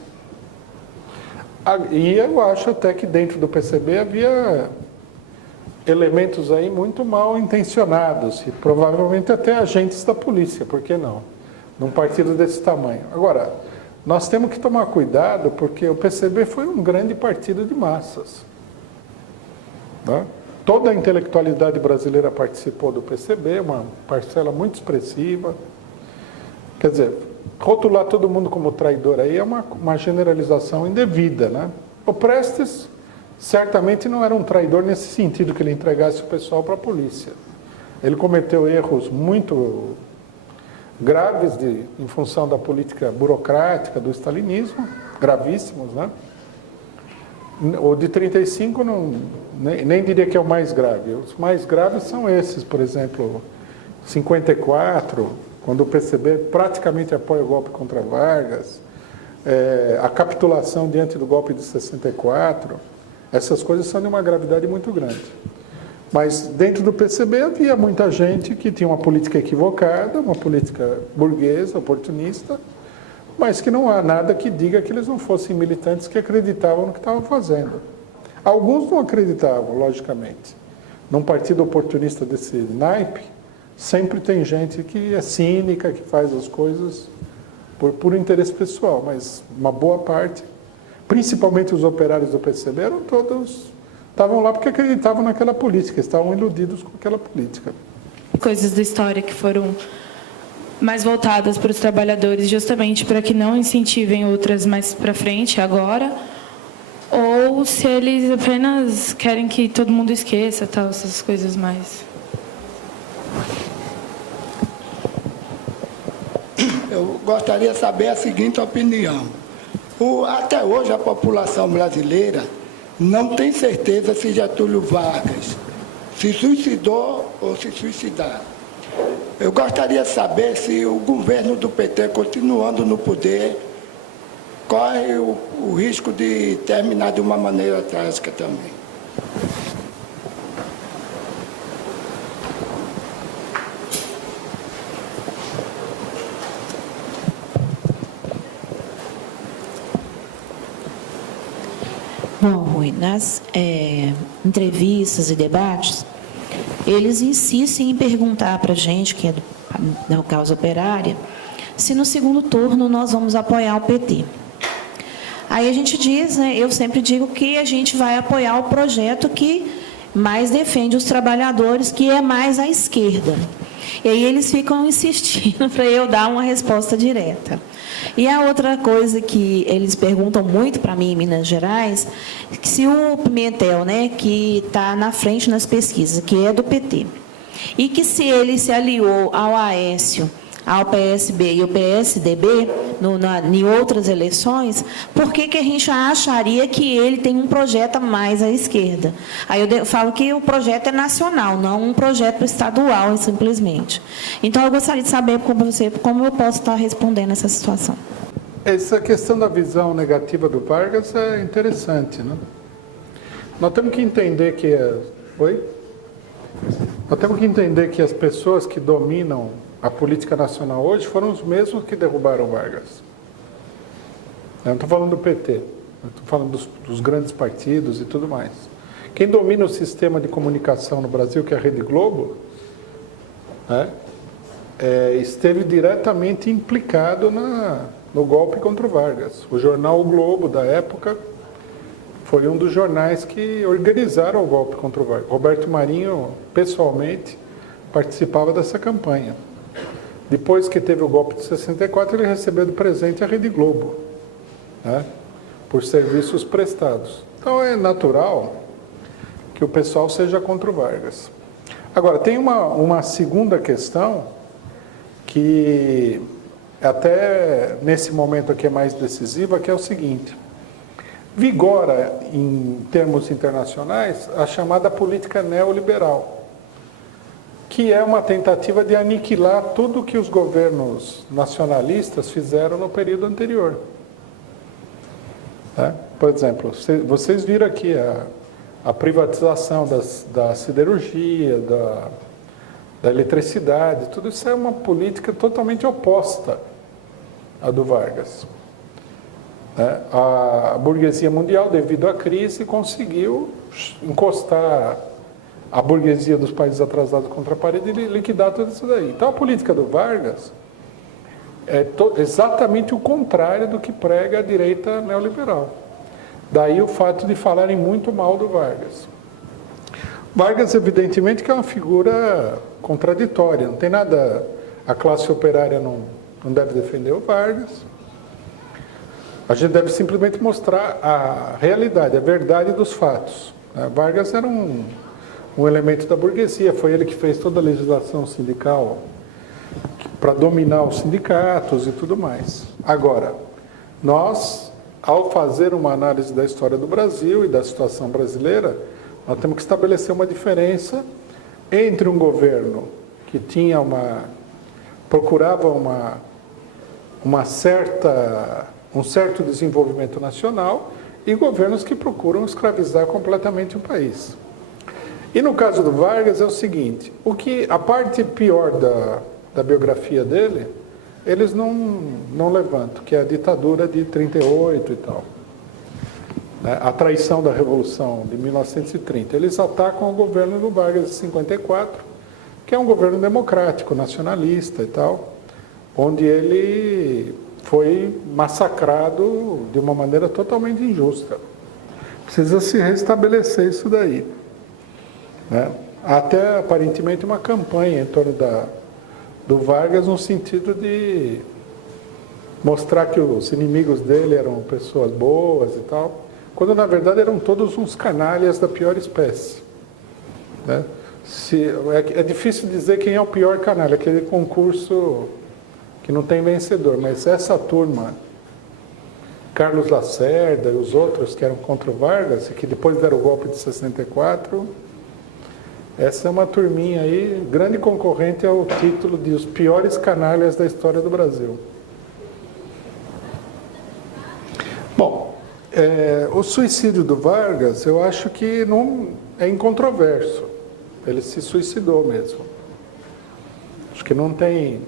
E eu acho até que dentro do PCB havia elementos aí muito mal intencionados, e provavelmente até agentes da polícia, por que não? Num partido desse tamanho. Agora, nós temos que tomar cuidado, porque o PCB foi um grande partido de massas. Né? Toda a intelectualidade brasileira participou do PCB, uma parcela muito expressiva. Quer dizer, rotular todo mundo como traidor aí é uma generalização indevida, né? O Prestes certamente não era um traidor nesse sentido, que ele entregasse o pessoal para a polícia. Ele cometeu erros muito graves em função da política burocrática do stalinismo, gravíssimos, né? O de 35 nem diria que é o mais grave. Os mais graves são esses, por exemplo, 54, quando o PCB praticamente apoia o golpe contra Vargas, a capitulação diante do golpe de 64, essas coisas são de uma gravidade muito grande. Mas dentro do PCB havia muita gente que tinha uma política equivocada, uma política burguesa, oportunista, mas que não há nada que diga que eles não fossem militantes que acreditavam no que estavam fazendo. Alguns não acreditavam, logicamente. Num partido oportunista desse naipe, sempre tem gente que é cínica, que faz as coisas por puro interesse pessoal, mas uma boa parte, principalmente os operários do PCB, estavam lá porque acreditavam naquela política, estavam iludidos com aquela política. Coisas da história que foram mais voltadas para os trabalhadores, justamente para que não incentivem outras mais para frente, agora, ou se eles apenas querem que todo mundo esqueça, tal, essas coisas mais. Eu gostaria de saber a seguinte opinião. Até hoje, a população brasileira não tem certeza se Getúlio Vargas se suicidou ou se suicidaram. Eu gostaria de saber se o governo do PT, continuando no poder, corre o risco de terminar de uma maneira trágica também. Bom, Rui, nas entrevistas e debates, eles insistem em perguntar para a gente, que é da causa operária, se no segundo turno nós vamos apoiar o PT. Aí a gente diz, né, eu sempre digo que a gente vai apoiar o projeto que mais defende os trabalhadores, que é mais à esquerda. E aí eles ficam insistindo para eu dar uma resposta direta. E a outra coisa que eles perguntam muito para mim em Minas Gerais, que se o Pimentel, né, que está na frente nas pesquisas, que é do PT, e que se ele se aliou ao Aécio, ao PSB e ao PSDB em outras eleições, por que a gente acharia que ele tem um projeto mais à esquerda? Aí eu falo que o projeto é nacional, não um projeto estadual, simplesmente. Então, eu gostaria de saber como eu posso estar respondendo essa situação. Essa questão da visão negativa do Vargas é interessante, né? Nós temos que entender que... Oi? Nós temos que entender que as pessoas que dominam a política nacional hoje foram os mesmos que derrubaram Vargas. Eu não estou falando do PT, eu estou falando dos grandes partidos e tudo mais. Quem domina o sistema de comunicação no Brasil, que é a Rede Globo, né, esteve diretamente implicado no golpe contra o Vargas. O jornal O Globo, da época, foi um dos jornais que organizaram o golpe contra o Vargas. Roberto Marinho, pessoalmente, participava dessa campanha. Depois que teve o golpe de 64, ele recebeu de presente a Rede Globo, né, por serviços prestados. Então é natural que o pessoal seja contra o Vargas. Agora, tem uma segunda questão que até nesse momento aqui é mais decisiva, que é o seguinte: vigora, em termos internacionais, a chamada política neoliberal, que é uma tentativa de aniquilar tudo que os governos nacionalistas fizeram no período anterior. Por exemplo, vocês viram aqui a privatização da siderurgia, da eletricidade, tudo isso é uma política totalmente oposta à do Vargas. A burguesia mundial, devido à crise, conseguiu encostar a burguesia dos países atrasados contra a parede e liquidar tudo isso daí. Então, a política do Vargas é exatamente o contrário do que prega a direita neoliberal. Daí o fato de falarem muito mal do Vargas. Vargas, evidentemente, que é uma figura contraditória, não tem nada... A classe operária não deve defender o Vargas. A gente deve simplesmente mostrar a realidade, a verdade dos fatos. Vargas era um elemento da burguesia, foi ele que fez toda a legislação sindical para dominar os sindicatos e tudo mais. Agora, nós, ao fazer uma análise da história do Brasil e da situação brasileira, nós temos que estabelecer uma diferença entre um governo que tinha procurava um certo desenvolvimento nacional e governos que procuram escravizar completamente o país. E no caso do Vargas é o seguinte: a parte pior da biografia dele, eles não levantam, que é a ditadura de 38 e tal. A traição da Revolução de 1930. Eles atacam o governo do Vargas de 54, que é um governo democrático, nacionalista e tal, onde ele foi massacrado de uma maneira totalmente injusta. Precisa se restabelecer isso daí. Até, aparentemente, uma campanha em torno do Vargas, no sentido de mostrar que os inimigos dele eram pessoas boas e tal, quando, na verdade, eram todos uns canalhas da pior espécie. É difícil dizer quem é o pior canalha, aquele concurso que não tem vencedor, mas essa turma, Carlos Lacerda e os outros que eram contra o Vargas, e que depois deram o golpe de 64, essa é uma turminha aí, grande concorrente ao título de os piores canalhas da história do Brasil. Bom, o suicídio do Vargas, eu acho que não é incontroverso. Ele se suicidou mesmo. Acho que não tem...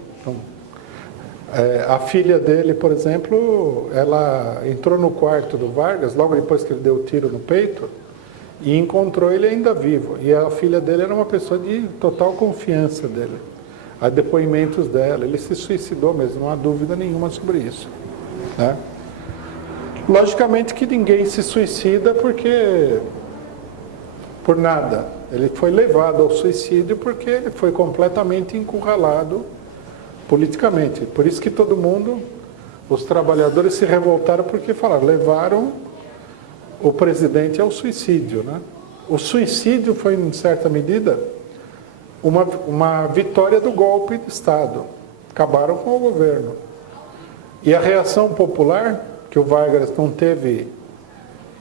a filha dele, por exemplo, ela entrou no quarto do Vargas, logo depois que ele deu o tiro no peito, e encontrou ele ainda vivo. E a filha dele era uma pessoa de total confiança dele. Há depoimentos dela. Ele se suicidou mesmo, não há dúvida nenhuma sobre isso. Logicamente que ninguém se suicida por nada. Ele foi levado ao suicídio porque ele foi completamente encurralado politicamente. Por isso que todo mundo, os trabalhadores se revoltaram porque falaram, levaram o presidente ao suicídio, né? O suicídio foi, em certa medida, uma vitória do golpe de Estado. Acabaram com o governo. E a reação popular, que o Vargas não teve,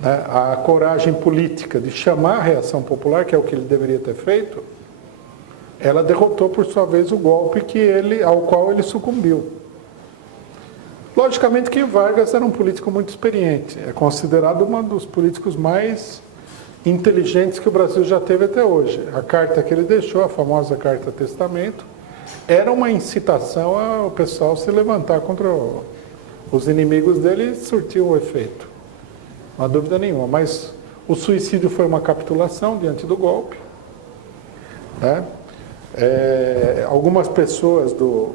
né, a coragem política de chamar a reação popular, que é o que ele deveria ter feito, ela derrotou, por sua vez, o golpe ao qual ele sucumbiu. Logicamente que Vargas era um político muito experiente, é considerado um dos políticos mais inteligentes que o Brasil já teve até hoje. A carta que ele deixou, a famosa Carta Testamento, era uma incitação ao pessoal se levantar contra os inimigos dele e surtiu o efeito. Não há dúvida nenhuma, mas o suicídio foi uma capitulação diante do golpe, né? Algumas pessoas do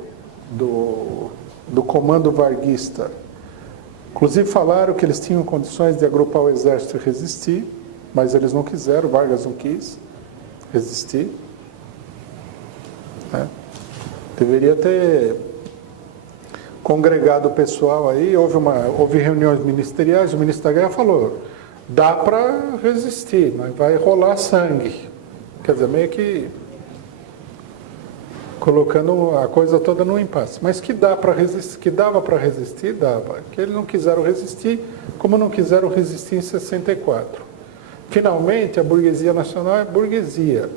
comando varguista, inclusive falaram que eles tinham condições de agrupar o exército e resistir, mas eles não quiseram, Vargas não quis resistir, né? Deveria ter congregado o pessoal aí, houve reuniões ministeriais, o ministro da Guerra falou, dá para resistir, mas vai rolar sangue. Quer dizer, meio que colocando a coisa toda no impasse. Mas que dava para resistir, dava. Que eles não quiseram resistir, como não quiseram resistir em 64. Finalmente, a burguesia nacional é burguesia.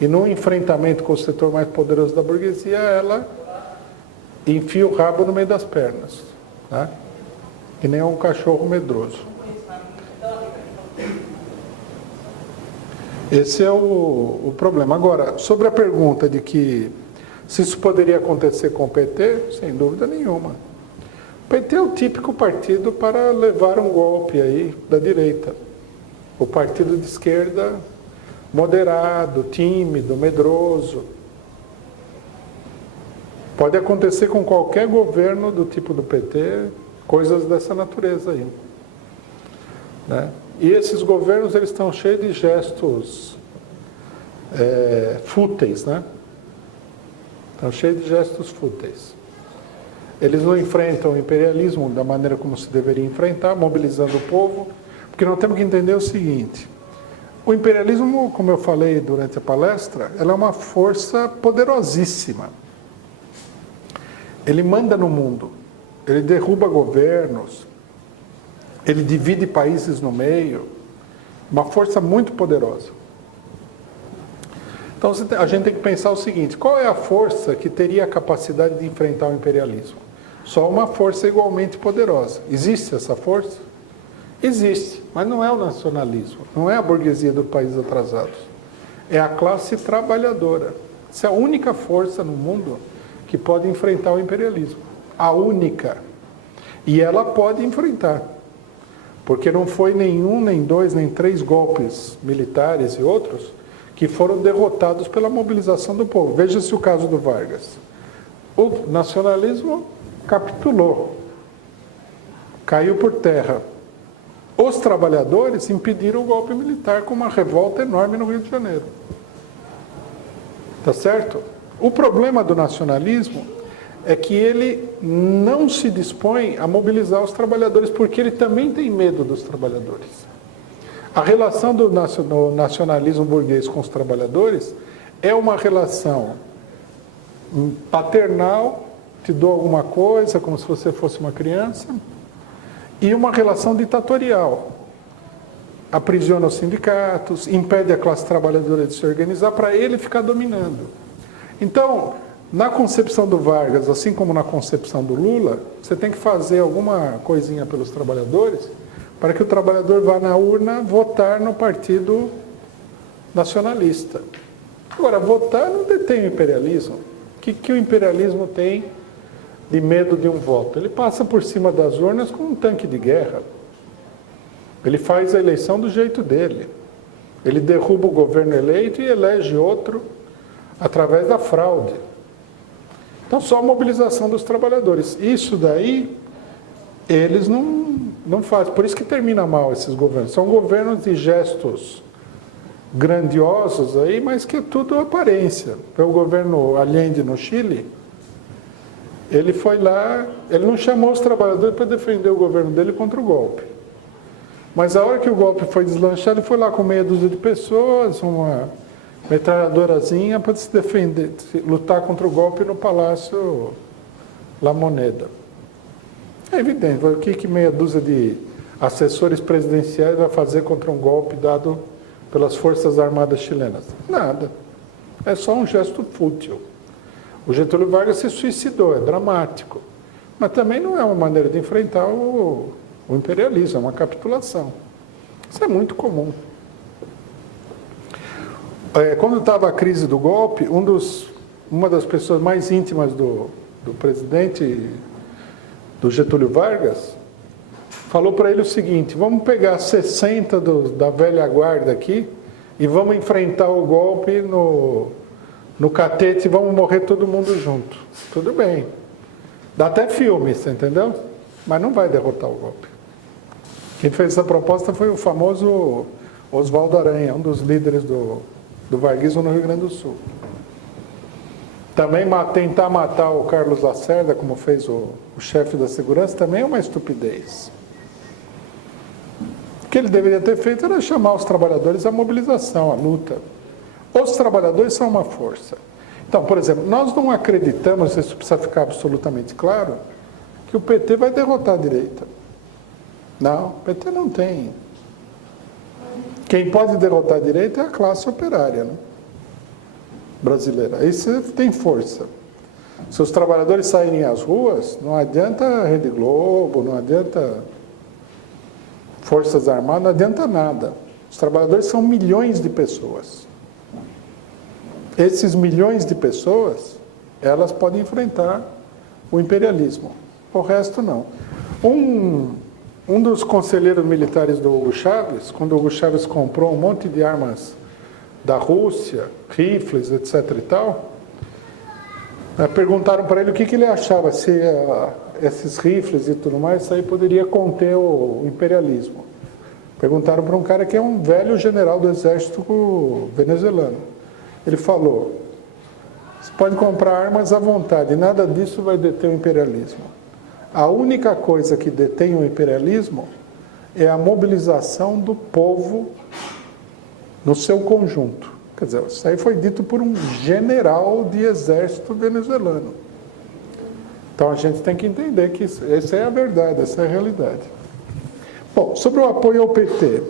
E num enfrentamento com o setor mais poderoso da burguesia, ela enfia o rabo no meio das pernas, né? Que nem um cachorro medroso. Esse é o problema. Agora, sobre a pergunta de que se isso poderia acontecer com o PT, sem dúvida nenhuma. O PT é o típico partido para levar um golpe aí da direita. O partido de esquerda moderado, tímido, medroso. Pode acontecer com qualquer governo do tipo do PT, coisas dessa natureza aí, né? E esses governos, eles estão cheios de gestos fúteis, né? Estão cheios de gestos fúteis. Eles não enfrentam o imperialismo da maneira como se deveria enfrentar, mobilizando o povo, porque nós temos que entender o seguinte, o imperialismo, como eu falei durante a palestra, ela é uma força poderosíssima. Ele manda no mundo, ele derruba governos, ele divide países no meio, uma força muito poderosa. Então a gente tem que pensar o seguinte, qual é a força que teria a capacidade de enfrentar o imperialismo? Só uma força igualmente poderosa. Existe essa força? Existe, mas não é o nacionalismo, não é a burguesia dos países atrasados. É a classe trabalhadora. Essa é a única força no mundo que pode enfrentar o imperialismo. A única. E ela pode enfrentar. Porque não foi nenhum, nem dois, nem três golpes militares e outros que foram derrotados pela mobilização do povo. Veja-se o caso do Vargas. O nacionalismo capitulou, caiu por terra. Os trabalhadores impediram o golpe militar com uma revolta enorme no Rio de Janeiro. Tá certo? O problema do nacionalismo é que ele não se dispõe a mobilizar os trabalhadores, porque ele também tem medo dos trabalhadores. A relação do nacionalismo burguês com os trabalhadores é uma relação paternal, te dou alguma coisa, como se você fosse uma criança, e uma relação ditatorial. Aprisiona os sindicatos, impede a classe trabalhadora de se organizar para ele ficar dominando. Então, na concepção do Vargas, assim como na concepção do Lula, você tem que fazer alguma coisinha pelos trabalhadores para que o trabalhador vá na urna votar no partido nacionalista. Agora, votar não detém o imperialismo. O que o imperialismo tem de medo de um voto? Ele passa por cima das urnas com um tanque de guerra. Ele faz a eleição do jeito dele. Ele derruba o governo eleito e elege outro através da fraude. Então, só a mobilização dos trabalhadores. Isso daí, eles não fazem. Por isso que termina mal esses governos. São governos de gestos grandiosos aí, mas que é tudo aparência. O governo Allende no Chile, ele foi lá, ele não chamou os trabalhadores para defender o governo dele contra o golpe. Mas a hora que o golpe foi deslanchar, ele foi lá com meia dúzia de pessoas, uma metralhadorazinha para se defender, lutar contra o golpe no Palácio La Moneda. É evidente, o que meia dúzia de assessores presidenciais vai fazer contra um golpe dado pelas Forças Armadas chilenas? Nada. É só um gesto fútil. O Getúlio Vargas se suicidou, é dramático. Mas também não é uma maneira de enfrentar o imperialismo, é uma capitulação. Isso é muito comum. Quando estava a crise do golpe, uma das pessoas mais íntimas do presidente, do Getúlio Vargas, falou para ele o seguinte: vamos pegar 60 da velha guarda aqui e vamos enfrentar o golpe no catete e vamos morrer todo mundo junto. Tudo bem. Dá até filme, você entendeu? Mas não vai derrotar o golpe. Quem fez essa proposta foi o famoso Oswaldo Aranha, um dos líderes do varguismo no Rio Grande do Sul. Também tentar matar o Carlos Lacerda, como fez o chefe da segurança, também é uma estupidez. O que ele deveria ter feito era chamar os trabalhadores à mobilização, à luta. Os trabalhadores são uma força. Então, por exemplo, nós não acreditamos, isso precisa ficar absolutamente claro, que o PT vai derrotar a direita. Não, o PT não tem. Quem pode derrotar a direita é a classe operária, né? Brasileira. Isso tem força. Se os trabalhadores saírem às ruas, não adianta a Rede Globo, não adianta Forças Armadas, não adianta nada. Os trabalhadores são milhões de pessoas. Esses milhões de pessoas, elas podem enfrentar o imperialismo. O resto não. Um dos conselheiros militares do Hugo Chávez, quando o Hugo Chávez comprou um monte de armas da Rússia, rifles, etc. e tal, perguntaram para ele o que ele achava, se esses rifles e tudo mais, isso aí poderia conter o imperialismo. Perguntaram para um cara que é um velho general do exército venezuelano. Ele falou: você pode comprar armas à vontade, nada disso vai deter o imperialismo. A única coisa que detém o imperialismo é a mobilização do povo no seu conjunto. Quer dizer, isso aí foi dito por um general de exército venezuelano. Então a gente tem que entender que essa é a verdade, essa é a realidade. Bom, sobre o apoio ao PT.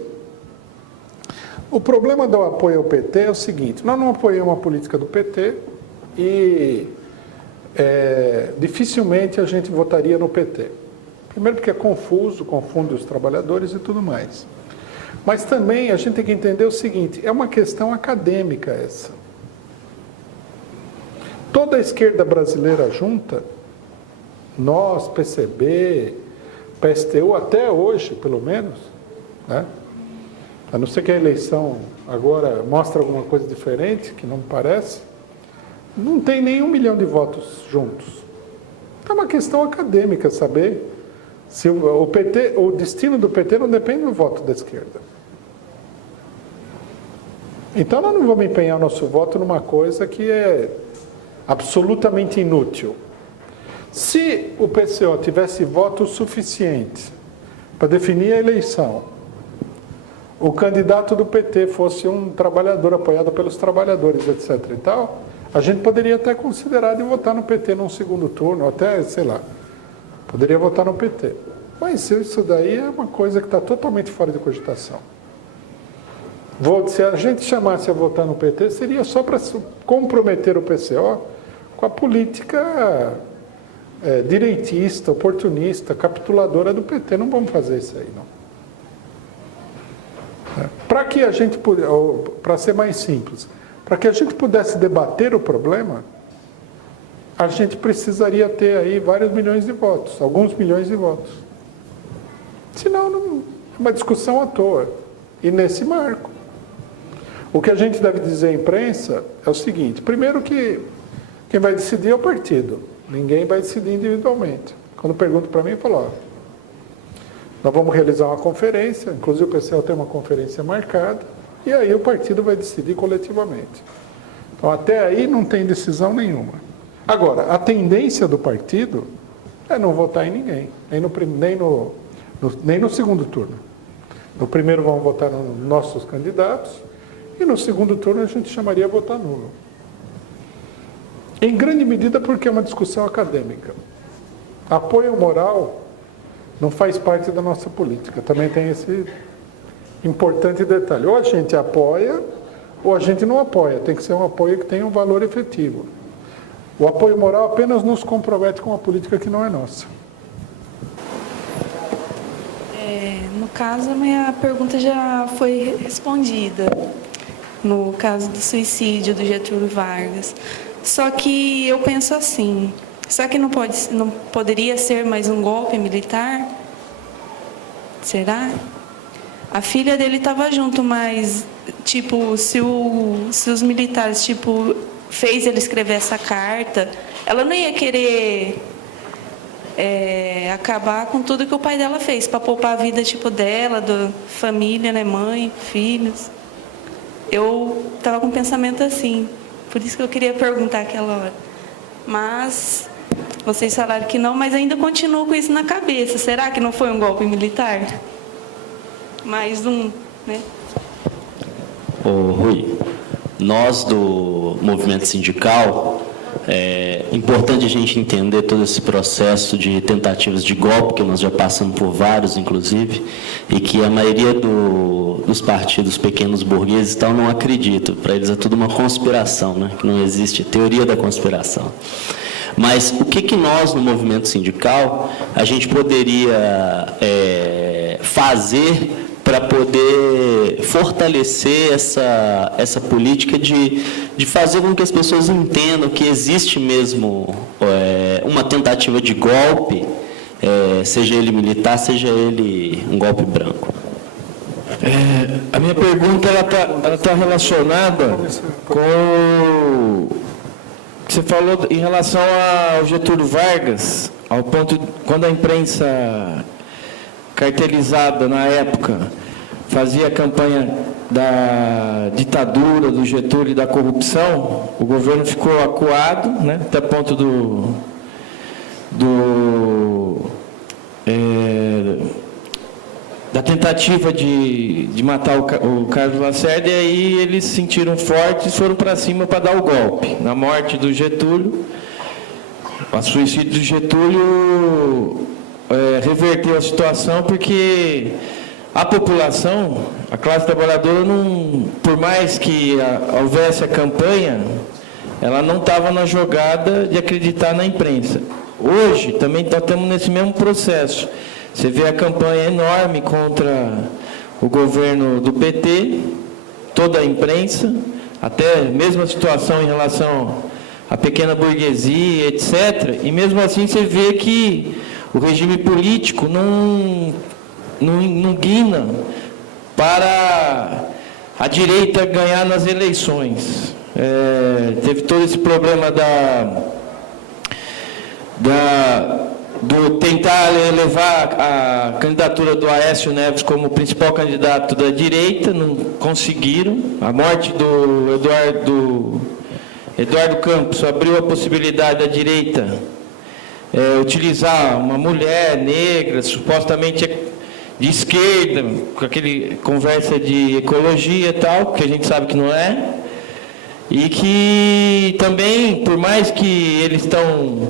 O problema do apoio ao PT é o seguinte: nós não apoiamos a política do PT e dificilmente a gente votaria no PT. Primeiro porque é confuso, confunde os trabalhadores e tudo mais. Mas também a gente tem que entender o seguinte: é uma questão acadêmica essa. Toda a esquerda brasileira junta, nós, PCB, PSTU, até hoje, pelo menos, né? A não ser que a eleição agora mostre alguma coisa diferente, que não me parece, não tem nem 1 milhão de votos juntos. É uma questão acadêmica saber se o destino do PT não depende do voto da esquerda. Então nós não vamos empenhar o nosso voto numa coisa que é absolutamente inútil. Se o PCO tivesse voto suficiente para definir a eleição, o candidato do PT fosse um trabalhador apoiado pelos trabalhadores, etc. e tal, a gente poderia até considerar de votar no PT num segundo turno, até, sei lá, poderia votar no PT. Mas isso daí é uma coisa que está totalmente fora de cogitação. Se a gente chamasse a votar no PT, seria só para comprometer o PCO com a política direitista, oportunista, capituladora do PT. Não vamos fazer isso aí, não. Para que a gente, para ser mais simples, para que a gente pudesse debater o problema, a gente precisaria ter aí vários milhões de votos, alguns milhões de votos. Senão, é uma discussão à toa. E nesse marco. O que a gente deve dizer à imprensa é o seguinte: primeiro que quem vai decidir é o partido. Ninguém vai decidir individualmente. Quando perguntam para mim, eu falo: nós vamos realizar uma conferência, inclusive o PCO tem uma conferência marcada, e aí o partido vai decidir coletivamente. Então, até aí não tem decisão nenhuma. Agora, a tendência do partido é não votar em ninguém, nem no segundo turno. No primeiro vão votar nos nossos candidatos, e no segundo turno a gente chamaria a votar nulo. Em grande medida porque é uma discussão acadêmica. Apoio moral não faz parte da nossa política. Também tem esse importante detalhe. Ou a gente apoia, ou a gente não apoia. Tem que ser um apoio que tenha um valor efetivo. O apoio moral apenas nos compromete com uma política que não é nossa. No caso, a minha pergunta já foi respondida. No caso do suicídio do Getúlio Vargas. Só que eu penso assim, será que não poderia ser mais um golpe militar? Será? A filha dele estava junto, mas, tipo, se os militares, tipo, fez ele escrever essa carta, ela não ia querer acabar com tudo que o pai dela fez, para poupar a vida, tipo, dela, da família, né, mãe, filhos. Eu estava com um pensamento assim. Por isso que eu queria perguntar aquela hora. Mas vocês falaram que não, mas ainda continuo com isso na cabeça. Será que não foi um golpe militar? Mais um, né? Ô, Rui, nós do movimento sindical, é importante a gente entender todo esse processo de tentativas de golpe, que nós já passamos por vários, inclusive, e que a maioria dos partidos pequenos burgueses tal não acreditam. Para eles é tudo uma conspiração, né? Que não existe teoria da conspiração. Mas o que nós, no movimento sindical, a gente poderia fazer para poder fortalecer essa política de fazer com que as pessoas entendam que existe mesmo uma tentativa de golpe, seja ele militar, seja ele um golpe branco? A minha pergunta ela tá relacionada com o que você falou em relação ao Getúlio Vargas, ao ponto de, quando a imprensa cartelizada na época fazia a campanha da ditadura, do Getúlio e da corrupção, o governo ficou acuado, né, até ponto da tentativa de matar o Carlos Lacerda, e aí eles se sentiram fortes e foram para cima para dar o golpe. Na morte do Getúlio, o suicídio do Getúlio reverteu a situação, porque a população, a classe trabalhadora, não, por mais que houvesse a campanha, ela não estava na jogada de acreditar na imprensa. Hoje, também estamos nesse mesmo processo. Você vê a campanha enorme contra o governo do PT, toda a imprensa, até mesmo a situação em relação à pequena burguesia, etc. E mesmo assim você vê que o regime político não guina para a direita ganhar nas eleições. Teve todo esse problema do tentar elevar a candidatura do Aécio Neves como principal candidato da direita, não conseguiram. A morte do Eduardo Campos abriu a possibilidade da direita utilizar uma mulher negra, supostamente de esquerda, com aquele conversa de ecologia e tal, que a gente sabe que não é, e que também, por mais que eles estão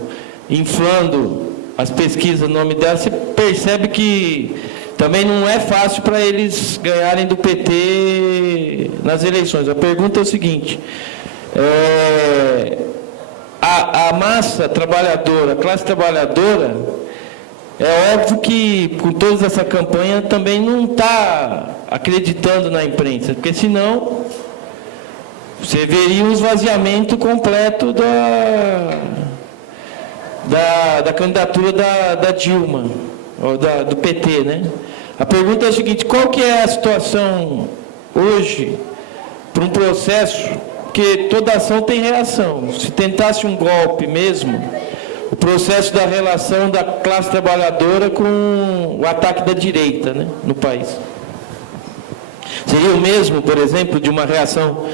inflando as pesquisas no nome dela, você percebe que também não é fácil para eles ganharem do PT nas eleições. A pergunta é o seguinte: a massa trabalhadora, a classe trabalhadora, é óbvio que com toda essa campanha também não está acreditando na imprensa, porque senão você veria um esvaziamento completo da candidatura da Dilma, ou do PT, né? A pergunta é a seguinte: qual que é a situação hoje para um processo, porque toda ação tem reação. Se tentasse um golpe mesmo, o processo da relação da classe trabalhadora com o ataque da direita, né, no país. Seria o mesmo, por exemplo, de uma reação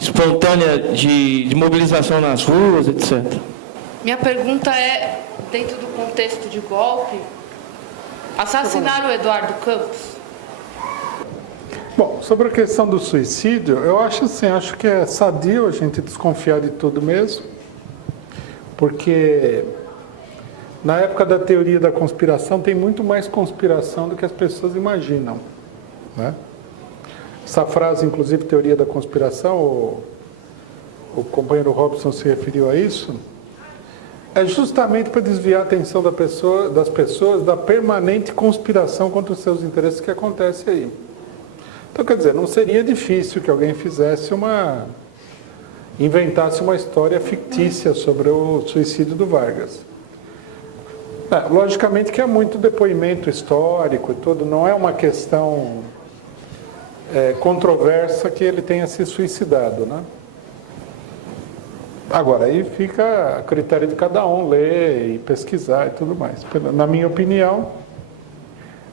espontânea de mobilização nas ruas, etc. Minha pergunta é, dentro do contexto de golpe, assassinaram o Eduardo Campos? Bom, sobre a questão do suicídio, eu acho assim, acho que é sadio a gente desconfiar de tudo mesmo, porque na época da teoria da conspiração tem muito mais conspiração do que as pessoas imaginam, né? Essa frase, inclusive, teoria da conspiração, o companheiro Robson se referiu a isso, é justamente para desviar a atenção das pessoas da permanente conspiração contra os seus interesses que acontece aí. Então, quer dizer, não seria difícil que alguém inventasse uma história fictícia sobre o suicídio do Vargas. Logicamente que há muito depoimento histórico e tudo, não é uma questão controversa que ele tenha se suicidado, né? Agora, aí fica a critério de cada um ler e pesquisar e tudo mais. Na minha opinião,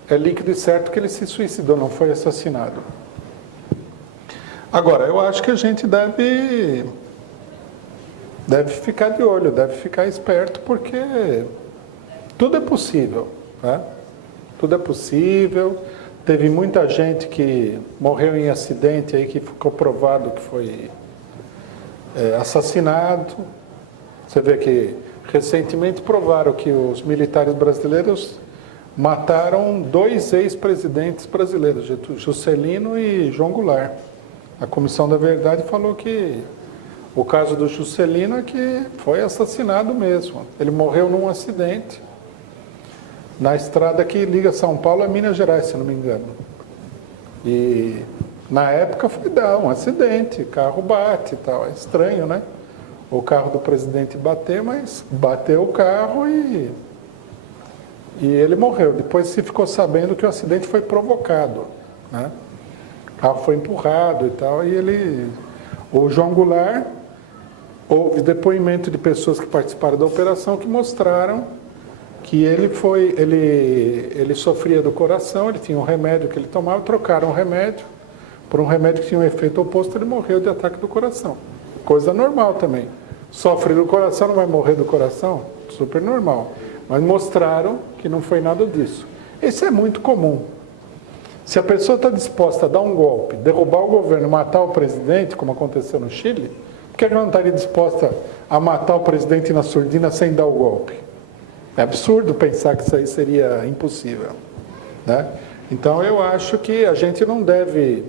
é líquido e certo que ele se suicidou, não foi assassinado. Agora, eu acho que a gente deve ficar de olho, deve ficar esperto, porque tudo é possível, né? Tudo é possível. Teve muita gente que morreu em acidente aí que ficou provado que foi assassinado. Você vê que recentemente provaram que os militares brasileiros mataram 2 ex-presidentes brasileiros, Juscelino e João Goulart. A Comissão da Verdade falou que o caso do Juscelino é que foi assassinado mesmo. Ele morreu num acidente na estrada que liga São Paulo a Minas Gerais, se não me engano. E na época foi um acidente, carro bate e tal. É estranho, né? O carro do presidente bater, mas bateu o carro e ele morreu. Depois se ficou sabendo que o acidente foi provocado, né? O carro foi empurrado e tal, e o João Goulart, houve depoimento de pessoas que participaram da operação que mostraram que ele sofria do coração, ele tinha um remédio que ele tomava, trocaram o remédio por um remédio que tinha um efeito oposto, ele morreu de ataque do coração. Coisa normal também. Sofre do coração, não vai morrer do coração? Super normal. Mas mostraram que não foi nada disso. Isso é muito comum. Se a pessoa está disposta a dar um golpe, derrubar o governo, matar o presidente, como aconteceu no Chile, por que ela não estaria disposta a matar o presidente na surdina sem dar o golpe? É absurdo pensar que isso aí seria impossível, né? Então eu acho que a gente não deve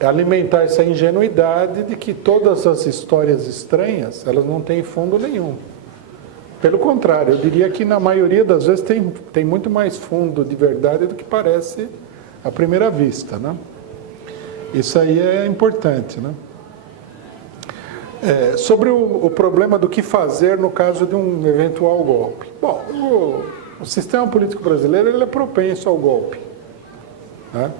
alimentar essa ingenuidade de que todas as histórias estranhas, elas não têm fundo nenhum. Pelo contrário, eu diria que na maioria das vezes tem muito mais fundo de verdade do que parece à primeira vista, né? Isso aí é importante, né? Sobre o problema do que fazer no caso de um eventual golpe. Bom, o sistema político brasileiro ele é propenso ao golpe, né?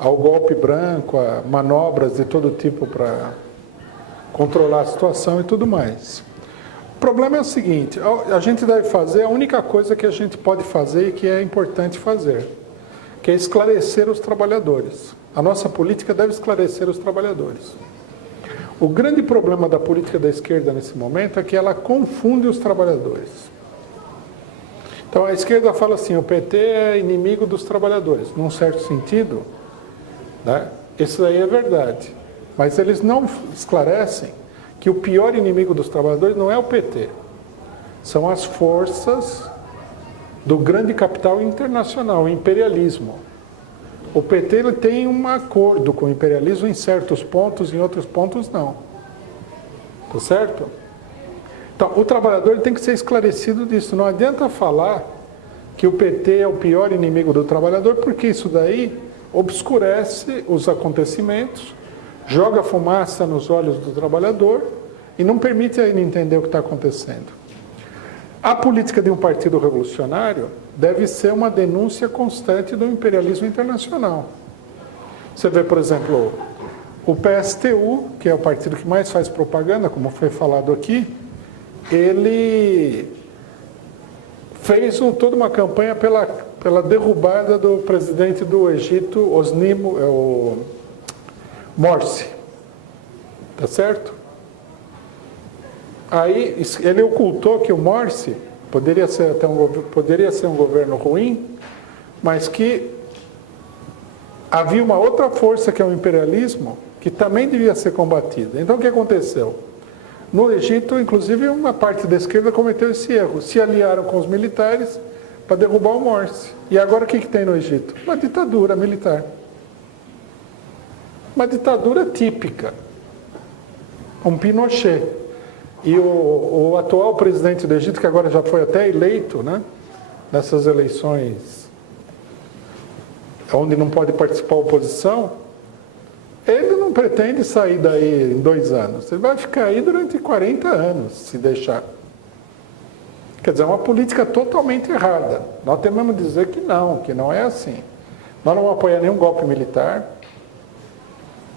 Ao golpe branco, a manobras de todo tipo para controlar a situação e tudo mais. O problema é o seguinte, a gente deve fazer a única coisa que a gente pode fazer e que é importante fazer, que é esclarecer os trabalhadores. A nossa política deve esclarecer os trabalhadores. O grande problema da política da esquerda nesse momento é que ela confunde os trabalhadores. Então a esquerda fala assim, o PT é inimigo dos trabalhadores, num certo sentido, né? Isso aí é verdade. Mas eles não esclarecem que o pior inimigo dos trabalhadores não é o PT. São as forças do grande capital internacional, o imperialismo. O PT ele tem um acordo com o imperialismo em certos pontos, em outros pontos não. Tá certo? Então, o trabalhador ele tem que ser esclarecido disso. Não adianta falar que o PT é o pior inimigo do trabalhador, porque isso daí obscurece os acontecimentos, joga fumaça nos olhos do trabalhador e não permite a ele entender o que está acontecendo. A política de um partido revolucionário deve ser uma denúncia constante do imperialismo internacional. Você vê, por exemplo, o PSTU, que é o partido que mais faz propaganda, como foi falado aqui, ele fez toda uma campanha pela derrubada do presidente do Egito, o Morsi. Tá certo? Aí ele ocultou que o Morsi poderia ser um governo ruim, mas que havia uma outra força, que é o imperialismo, que também devia ser combatida. Então, o que aconteceu? No Egito, inclusive, uma parte da esquerda cometeu esse erro. Se aliaram com os militares para derrubar o Morsi. E agora o que tem no Egito? Uma ditadura militar. Uma ditadura típica. Um Pinochet. E o atual presidente do Egito, que agora já foi até eleito, né, nessas eleições onde não pode participar a oposição, ele não pretende sair daí em 2 anos. Ele vai ficar aí durante 40 anos, se deixar. Quer dizer, é uma política totalmente errada. Nós temos que dizer que não é assim. Nós não vamos apoiar nenhum golpe militar,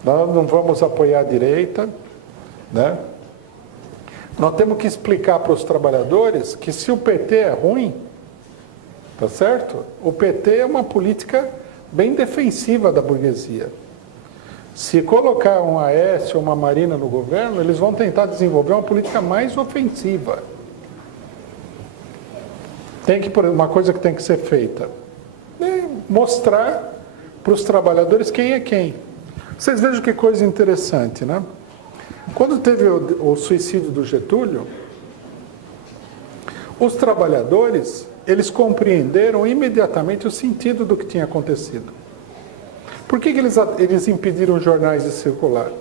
nós não vamos apoiar a direita, né? Nós temos que explicar para os trabalhadores que se o PT é ruim, tá certo? O PT é uma política bem defensiva da burguesia. Se colocar um Aécio ou uma Marina no governo, eles vão tentar desenvolver uma política mais ofensiva. Uma coisa que tem que ser feita é mostrar para os trabalhadores quem é quem. Vocês vejam que coisa interessante, né? Quando teve o suicídio do Getúlio, os trabalhadores, eles compreenderam imediatamente o sentido do que tinha acontecido. Por que eles impediram os jornais de circular?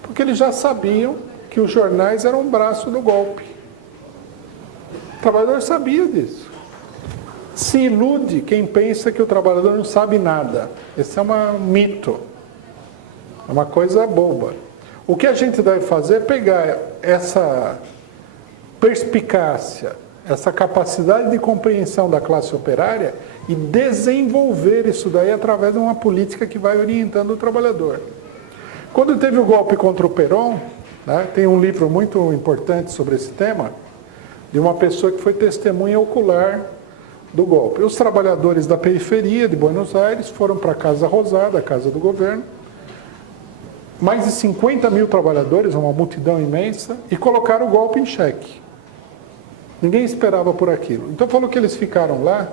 Porque eles já sabiam que os jornais eram um braço do golpe. O trabalhador sabia disso. Se ilude quem pensa que o trabalhador não sabe nada. Esse é um mito. É uma coisa boba. O que a gente deve fazer é pegar essa perspicácia, essa capacidade de compreensão da classe operária e desenvolver isso daí através de uma política que vai orientando o trabalhador. Quando teve o golpe contra o Perón, né, tem um livro muito importante sobre esse tema, de uma pessoa que foi testemunha ocular do golpe. Os trabalhadores da periferia de Buenos Aires foram para a Casa Rosada, a casa do governo, mais de 50 mil trabalhadores, uma multidão imensa, e colocaram o golpe em xeque. Ninguém esperava por aquilo. Então falou que eles ficaram lá